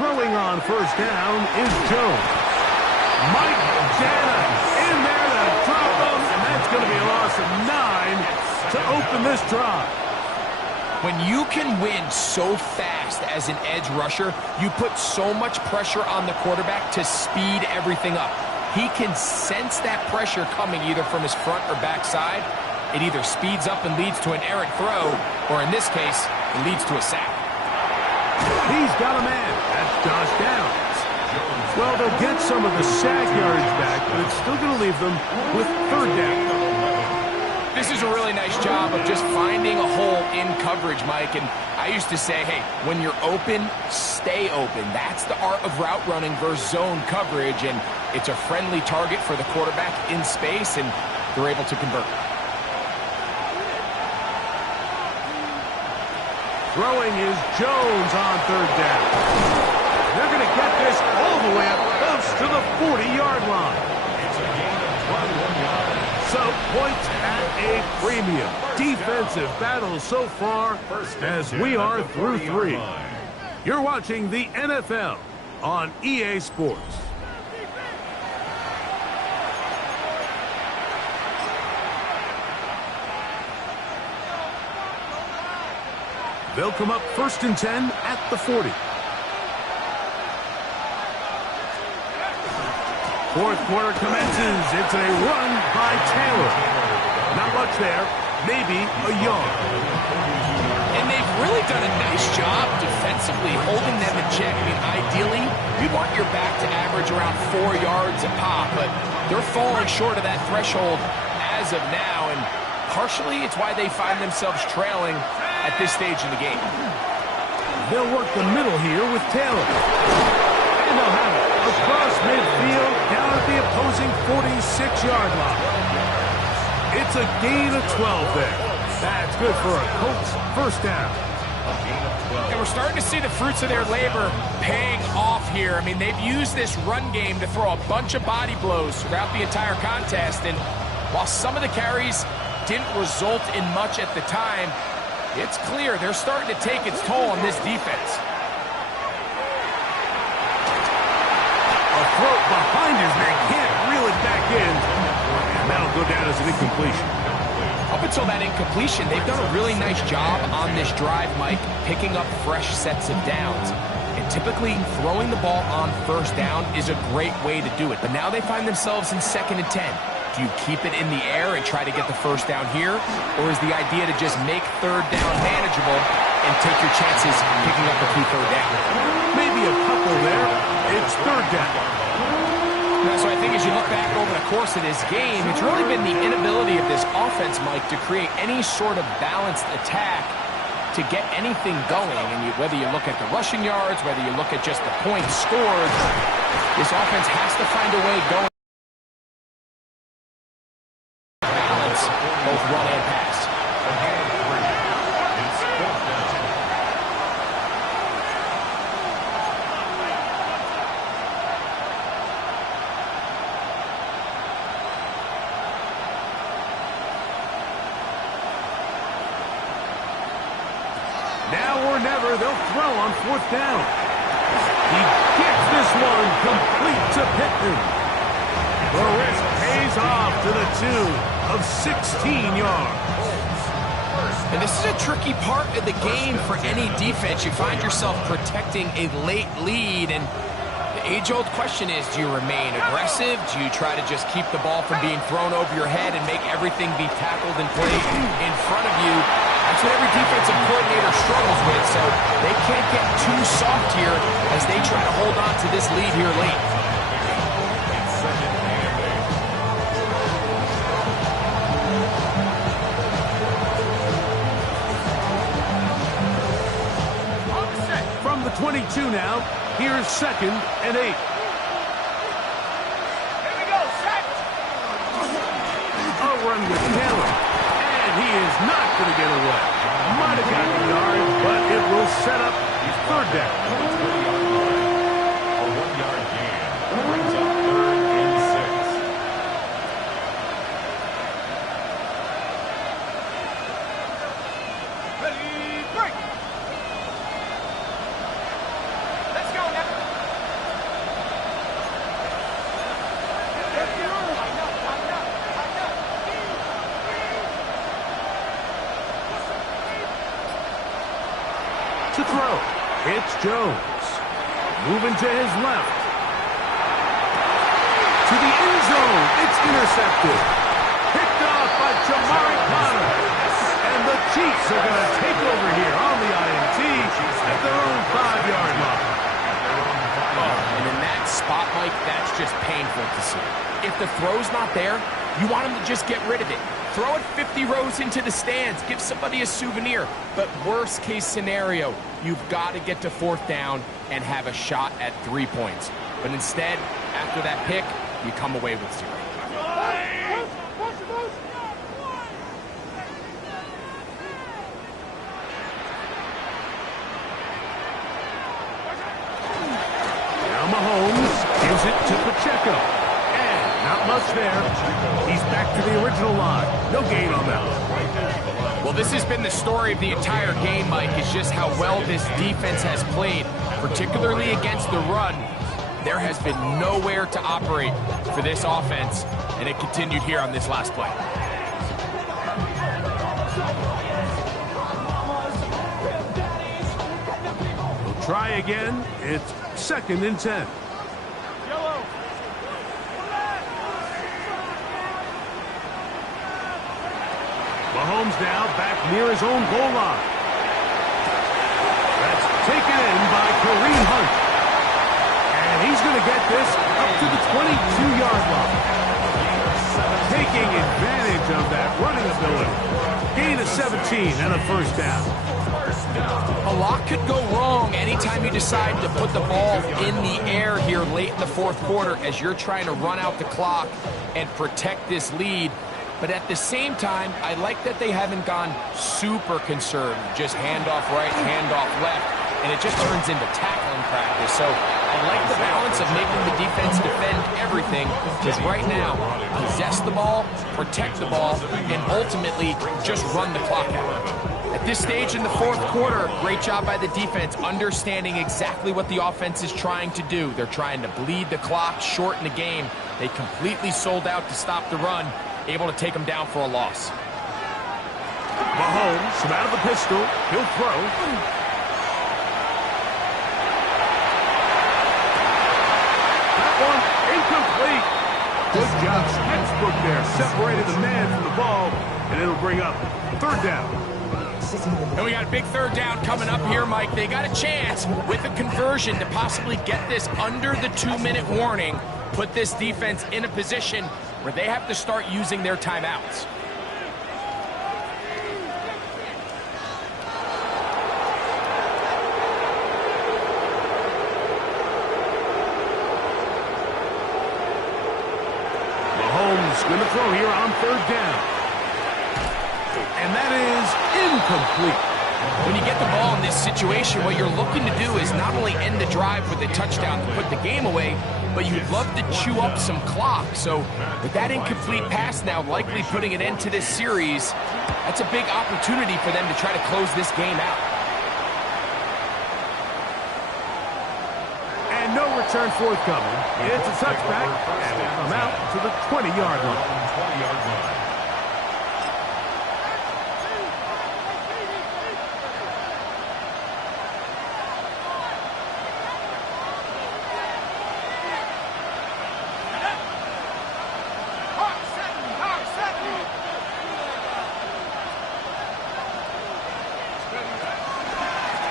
Throwing on 1st down is Jones. Mike Jana in there to drop him, and that's going to be a loss of 9 to open this drive. When you can win so fast as an edge rusher, you put so much pressure on the quarterback to speed everything up. He can sense that pressure coming either from his front or back side. It either speeds up and leads to an errant throw, or in this case, it leads to a sack. He's got a man. That's Josh Downs. Well, they'll get some of the sack yards back, but it's still going to leave them with 3rd down. This is a really nice job of just finding a hole in coverage, Mike. And I used to say, hey, when you're open, stay open. That's the art of route running versus zone coverage. And it's a friendly target for the quarterback in space, and they're able to convert. Throwing is Jones on 3rd down. They're going to get this all the way up close to the 40-yard line. It's a gain of 21 yards. So points at a premium. Defensive battle so far as we are through 3. You're watching the NFL on EA Sports. They'll come up 1st and 10 at the 40. 4th quarter commences. It's a run by Taylor. Not much there. Maybe a yard. And they've really done a nice job defensively holding them in check. I mean, ideally, you want your back to average around 4 yards a pop, but they're falling short of that threshold as of now, and partially it's why they find themselves trailing at this stage in the game. They'll work the middle here with Taylor. And they'll have it across midfield down at the opposing 46-yard line. It's a gain of 12 there. That's good for a Colts 1st down. And we're starting to see the fruits of their labor paying off here. I mean, they've used this run game to throw a bunch of body blows throughout the entire contest. And while some of the carries didn't result in much at the time, it's clear they're starting to take its toll on this defense. A throw behind his man, can't reel it back in. And that'll go down as an incompletion. Up until that incompletion, they've done a really nice job on this drive, Mike, picking up fresh sets of downs. And typically, throwing the ball on 1st down is a great way to do it. But now they find themselves in 2nd and 10. Do you keep it in the air and try to get the 1st down here? Or is the idea to just make 3rd down manageable and take your chances picking up a key 3rd down? Maybe a couple there. It's 3rd down. So I think as you look back over the course of this game, it's really been the inability of this offense, Mike, to create any sort of balanced attack to get anything going. And whether you look at the rushing yards, whether you look at just the points scored, this offense has to find a way going. Balance both run and pass. Now or never, they'll throw on 4th down. He gets this one complete to Pittman. The risk pays off to the tune of 16 yards. And this is a tricky part of the game for any defense. You find yourself protecting a late lead, and the age-old question is, do you remain aggressive? Do you try to just keep the ball from being thrown over your head and make everything be tackled and played in front of you? That's what every defensive coordinator struggles with, so they can't get too soft here as they try to hold on to this lead here late. From the 22 now, here's 2nd and 8. Here we go, set. A run with Taylor. And he is not going to get away. Might have gotten a yard, but it will set up 3rd down. A 1-yard gain brings up 3rd and 6. Ready, break. Let's go now. To throw, it's Jones. Moving to his left. To the end zone, it's intercepted. Picked off by Jamari Connor. And the Chiefs are going to take over here on the INT at their own 5-yard line. And in that spot, Mike, that's just painful to see. If the throw's not there, you want them to just get rid of it. Throw it 50 rows into the stands. Give somebody a souvenir. But worst case scenario, you've got to get to 4th down and have a shot at 3 points. But instead, after that pick, you come away with 0. Now Mahomes gives it to Pacheco. And not much there. He's back to the original line. No gain on that one. Well, this has been the story of the entire game, Mike, is just how well this defense has played, particularly against the run. There has been nowhere to operate for this offense, and it continued here on this last play. We'll try again. It's 2nd and 10. Mahomes now back near his own goal line. That's taken in by Kareem Hunt. And he's going to get this up to the 22-yard line. Taking advantage of that running ability. Gain of 17 and a 1st down. A lot could go wrong anytime you decide to put the ball in the air here late in the 4th quarter as you're trying to run out the clock and protect this lead. But at the same time, I like that they haven't gone super conservative. Just handoff right, handoff left, and it just turns into tackling practice. So I like the balance of making the defense defend everything, because right now, possess the ball, protect the ball, and ultimately just run the clock out. At this stage in the 4th quarter, great job by the defense, understanding exactly what the offense is trying to do. They're trying to bleed the clock, shorten the game. They completely sold out to stop the run, able to take them down for a loss. Mahomes from out of the pistol. He'll throw. That one incomplete. Good job. Textbook there. Separated the man from the ball, and it'll bring up 3rd down. And we got a big 3rd down coming up here, Mike. They got a chance with a conversion to possibly get this under the 2-minute warning, put this defense in a position where they have to start using their timeouts. Mahomes going to throw here on 3rd down. And that is incomplete. When you get the ball in this situation, what you're looking to do is not only end the drive with a touchdown to put the game away, but you'd love to chew up some clock. So with that incomplete pass now likely putting an end to this series, that's a big opportunity for them to try to close this game out. return forthcoming. It's a touchback, and we'll come out to the 20-yard line. 20-yard line.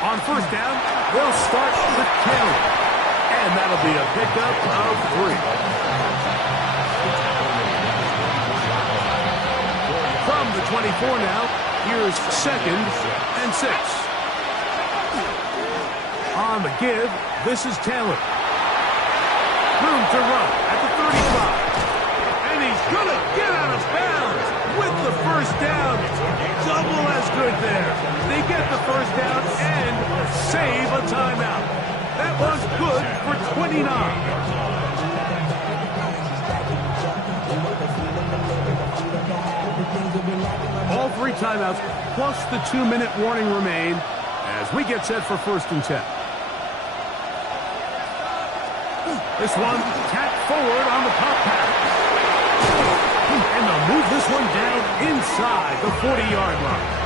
On first down, they'll start with Packlj. And that'll be a pickup of 3. From the 24 now, here's 2nd and 6. On the give, this is Taylor. Room to run at the 35. And he's going to get out of bounds with the first down. Double as good there. They get the first down and save a timeout. That was good for 29. All 3 timeouts plus the 2-minute warning remain as we get set for 1st and 10. This one tapped forward on the pop pass. And they'll move this one down inside the 40-yard line.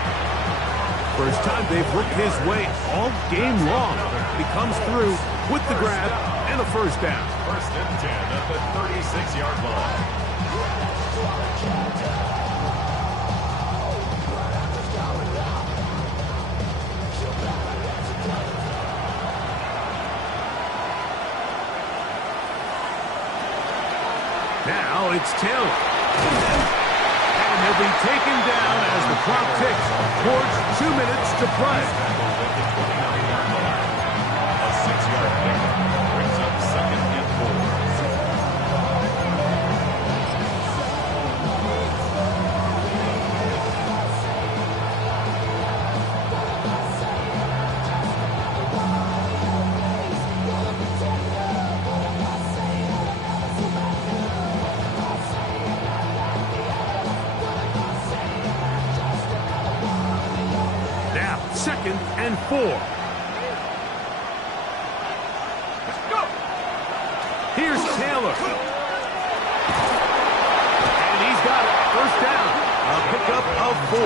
First time they've worked his way all game long. He comes through with the grab and a first down. 1st and 10 at the 36-yard line. Now it's Taylor. And he'll be taken down as the clock ticks towards 2 minutes to play. A 6-yard pickup brings up 2nd and 2nd and 4. Let's go. Here's Taylor. And he's got it. First down. A pickup of 4.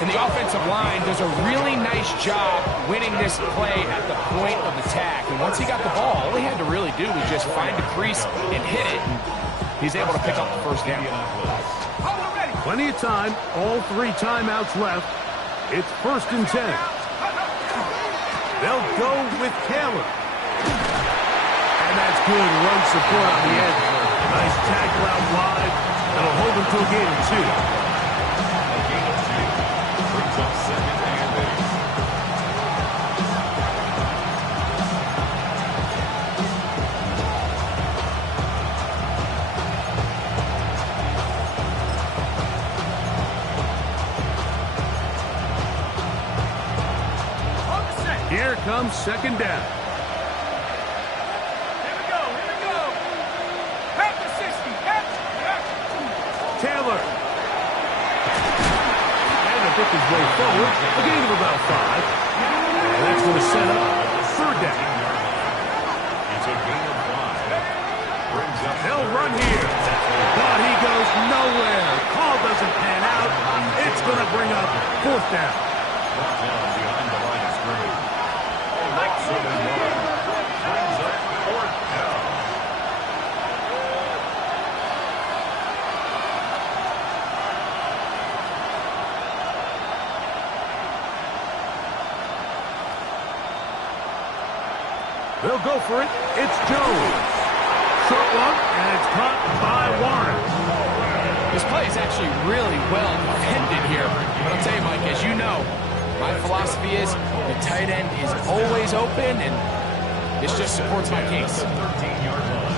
And the offensive line does a really nice job winning this play at the point of attack. And once he got the ball, all he had to really do was just find a crease and hit it. And he's able to pick up the first down. Plenty of time. All 3 timeouts left. It's 1st and 10. They'll go with Taylor. And that's good run support on the end. Nice tackle out wide. That'll hold them to a gain of 2. A gain of 2 brings up 2nd and 8. Here comes 2nd down. Here we go. At the 60. Taylor. And to pick his way forward. A gain of about 5. And that's going to set up 3rd down. It's a gain of 5. Brings up They'll run here. But he goes nowhere. Call doesn't pan out. It's going to bring up 4th down. brought down behind the line of scrimmage. 7 yards. Brings up 4th down. They'll go for it. It's Jones. Short one, and it's caught by Warren. This play is actually really well defended here. But I'll tell you, Mike, as you know, my philosophy is the tight end is always open, and this just supports my case. 13-yard line.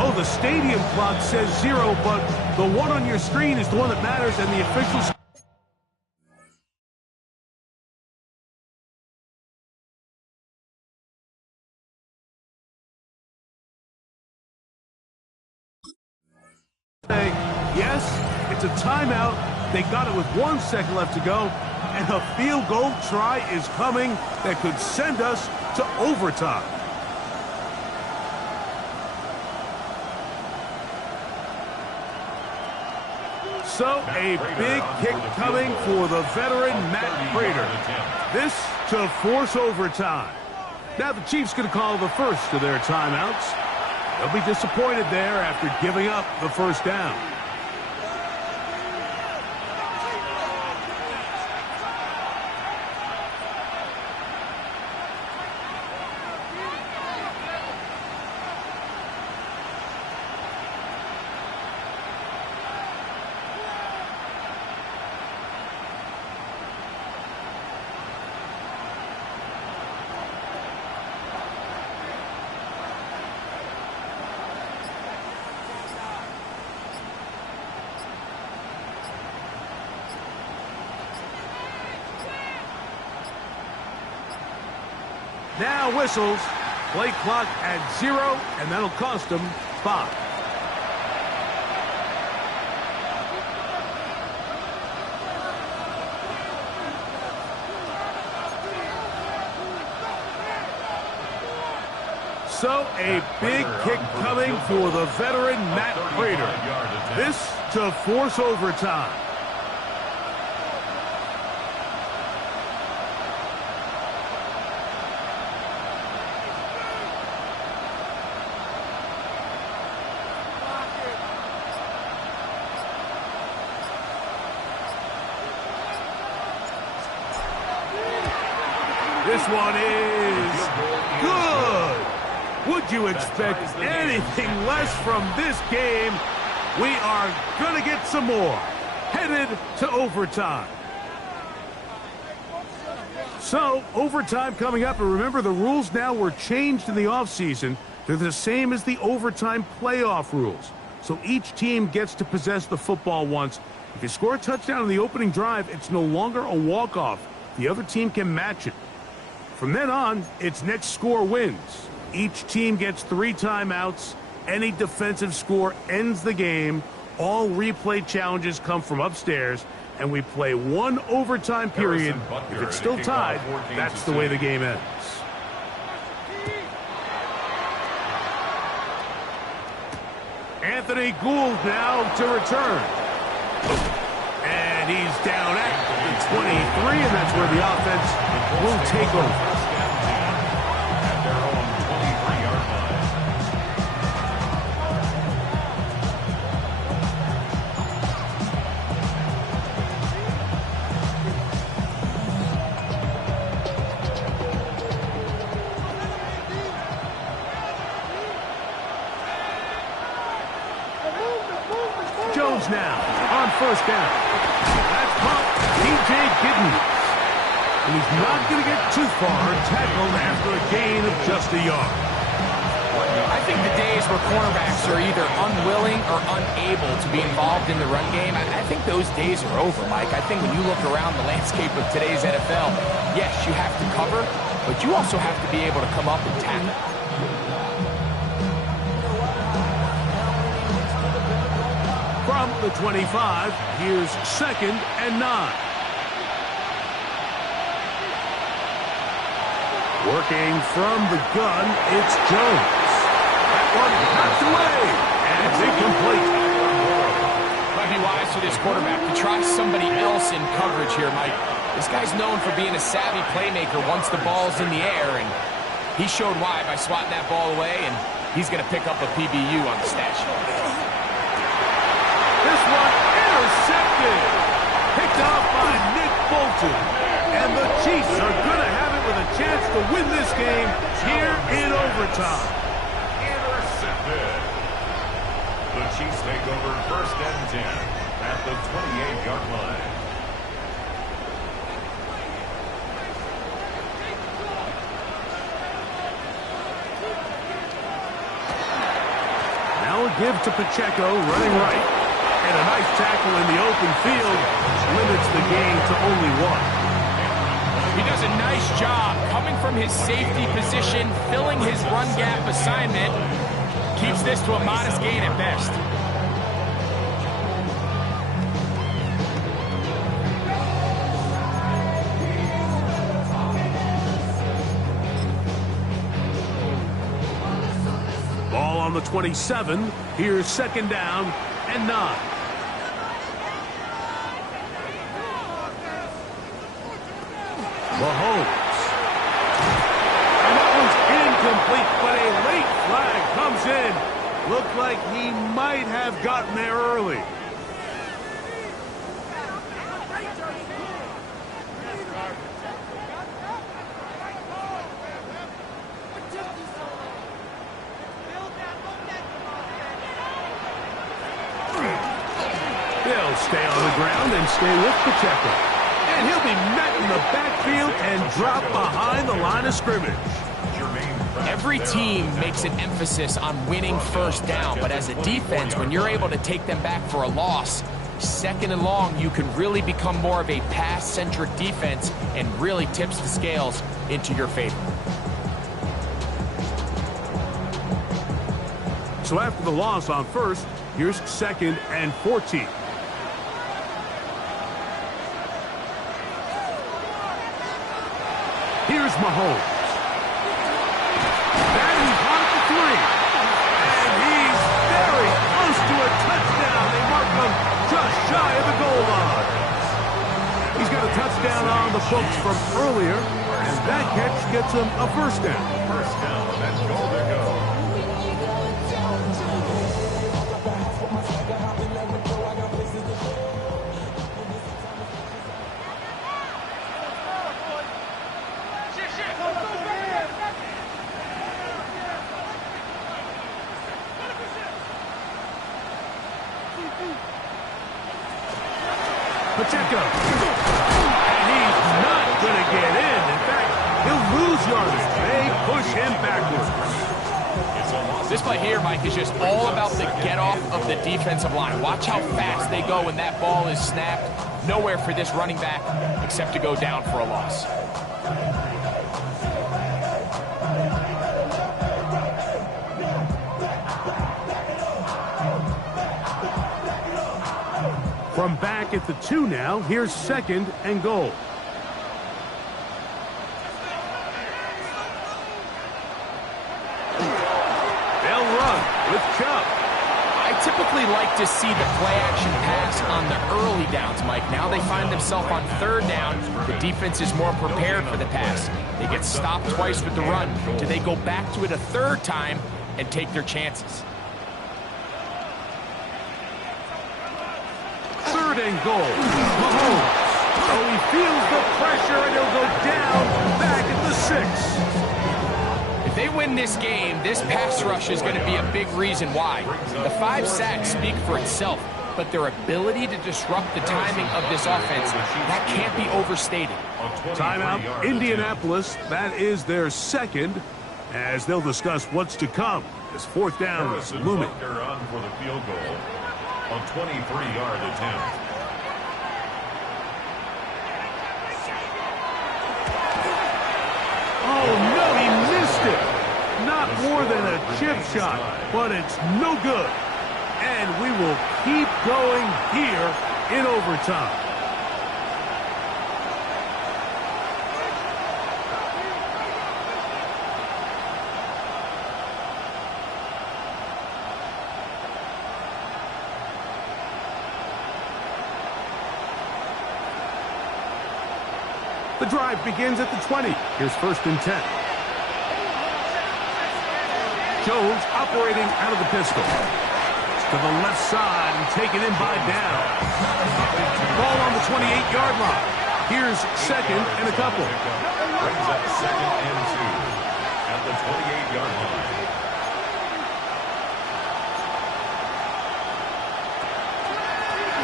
Oh, the stadium clock says 0, but the one on your screen is the one that matters, and the official Yes, it's a timeout. They got it with 1 second left to go, and a field goal try is coming that could send us to overtime. So a big kick coming for the veteran Matt Prater. This to force overtime. Now the Chiefs going to call the first of their timeouts. They'll be disappointed there after giving up the first down. Now whistles, play clock at 0, and that'll cost them 5. So a big kick coming for the veteran Matt Prater. This to force overtime. This one is good. Would you expect anything less from this game? We are going to get some more. Headed to overtime. So, overtime coming up. And remember, the rules now were changed in the offseason. They're the same as the overtime playoff rules. So each team gets to possess the football once. If you score a touchdown on the opening drive, it's no longer a walk-off. The other team can match it. From then on, it's next score wins. Each team gets 3 timeouts. Any defensive score ends the game. All replay challenges come from upstairs, and we play 1 overtime period. If it's still tied, that's the way the game ends. Anthony Gould now to return. And he's down at the 23, and that's where the offense will take over. At their own 23-yard line. Jones now on first down. That's caught P.J. Giddens. And he's not going to get too far, tackled after a gain of just a yard. I think the days where cornerbacks are either unwilling or unable to be involved in the run game, I think those days are over, Mike. I think when you look around the landscape of today's NFL, yes, you have to cover, but you also have to be able to come up and tackle. From the 25, here's 2nd and 9. Working from the gun, it's Jones. That one knocked away, and it's incomplete. Might be wise for this quarterback to try somebody else in coverage here, Mike. This guy's known for being a savvy playmaker once the ball's in the air, and he showed why by swatting that ball away, and he's going to pick up a PBU on the stat sheet. This one intercepted. Picked off by Nick Bolton. And the Chiefs are going to have it with a chance to win this game here in overtime. Intercepted. The Chiefs take over 1st and 10 at the 28-yard line. Now a give to Pacheco, running right. And a nice tackle in the open field limits the game to only 1. He does a nice job coming from his safety position, filling his run gap assignment. Keeps this to a modest gain at best. on the 27. Here's second down and 9. Mahomes. And that one's incomplete, but a late flag comes in. Looked like he might have gotten there early. They'll stay on the ground and stay with Packlj6. And he'll be met in the backfield and drop behind the line of scrimmage. Every team makes an emphasis on winning first down, but as a defense, when you're able to take them back for a loss, second and long, you can really become more of a pass-centric defense and really tips the scales into your favor. So after the loss on first, here's second and 14. Here's Mahomes. And he's on at the 3. And he's very close to a touchdown. They mark him just shy of the goal line. He's got a touchdown on the books from earlier, and that catch gets him a first down. First down and goal to go. Packlj6. And he's not going to get in. In fact, he'll lose yardage. They push him backwards. This play here, Mike, is just all about the get-off of the defensive line. Watch how fast they go when that ball is snapped. Nowhere for this running back except to go down for a loss. From back at the 2 now, here's second and goal. They'll run with Chubb. I typically like to see the play-action pass on the early downs, Mike. Now they find themselves on third down. The defense is more prepared for the pass. They get stopped twice with the run. Do they go back to it a third time and take their chances? Third and goal. Mahomes. Oh, he feels the pressure, and he'll go down back at the 6. If they win this game, this pass rush is going to be a big reason why. The 5 sacks speak for itself, but their ability to disrupt the timing of this offense, that can't be overstated. Timeout, Indianapolis. That is their second, as they'll discuss what's to come. This fourth down is looming. On for the field goal. A 23-yard attempt. Oh, no, he missed it. Not more than a chip shot, but it's no good. And we will keep going here in overtime. The drive begins at the 20. Here's first and 10. Jones operating out of the pistol. To the left side and taken in by down. Ball on the 28-yard line. Here's second and a couple. Brings up second and 2 at the 28-yard line.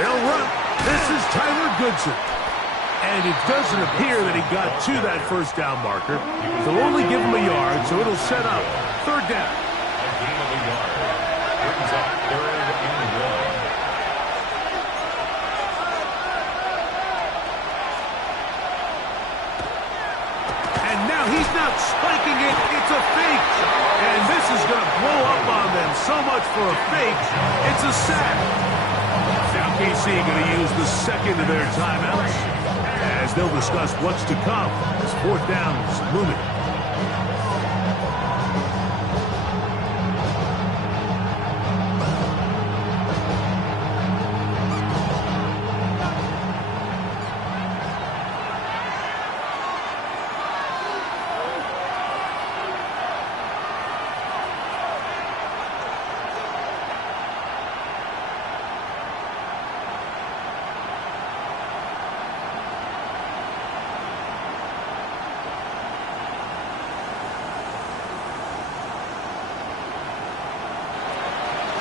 They'll run. This is Tyler Goodson. And it doesn't appear that he got to that first down marker. They'll only give him a yard, so it'll set up third down. A gain of a yard. Brings up third and 1. And now he's not spiking it. It's a fake. And this is going to blow up on them. So much for a fake. It's a sack. Now KC going to use the second of their timeouts, as they'll discuss what's to come as fourth down is looming.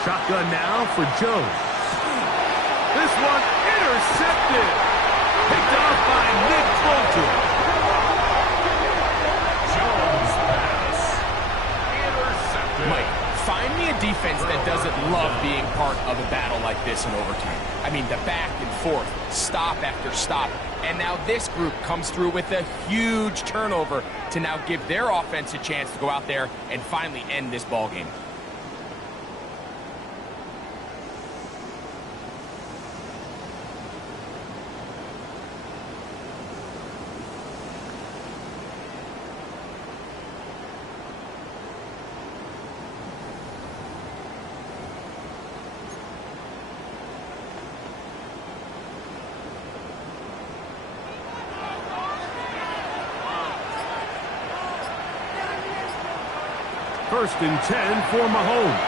Shotgun now for Jones. This one intercepted. Picked off by Nick Bolton. Jones pass. Intercepted. Mike, find me a defense that doesn't love being part of a battle like this in overtime. I mean, the back and forth, stop after stop. And now this group comes through with a huge turnover to now give their offense a chance to go out there and finally end this ball game. First and 10 for Mahomes.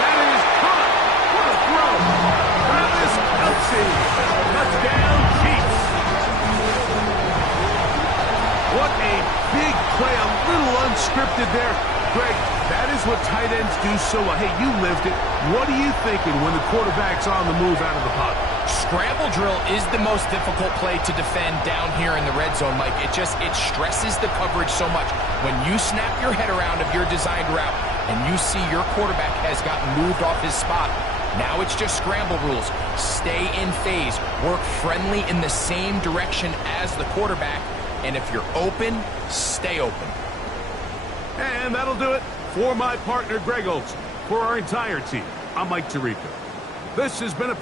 That is caught. What a throw. Travis Kelce. Touchdown, Chiefs. What a big play. A little unscripted there. Greg, that is what tight ends do so well. Hey, you lived it. What are you thinking when the quarterback's on the move out of the pocket? Scramble drill is the most difficult play to defend down here in the red zone, Mike. It stresses the coverage so much. When you snap your head around of your designed route and you see your quarterback has gotten moved off his spot, now it's just scramble rules. Stay in phase. Work friendly in the same direction as the quarterback. And if you're open, stay open. And that'll do it for my partner, Greg Olson. For our entire team, I'm Mike Tirico. This has been a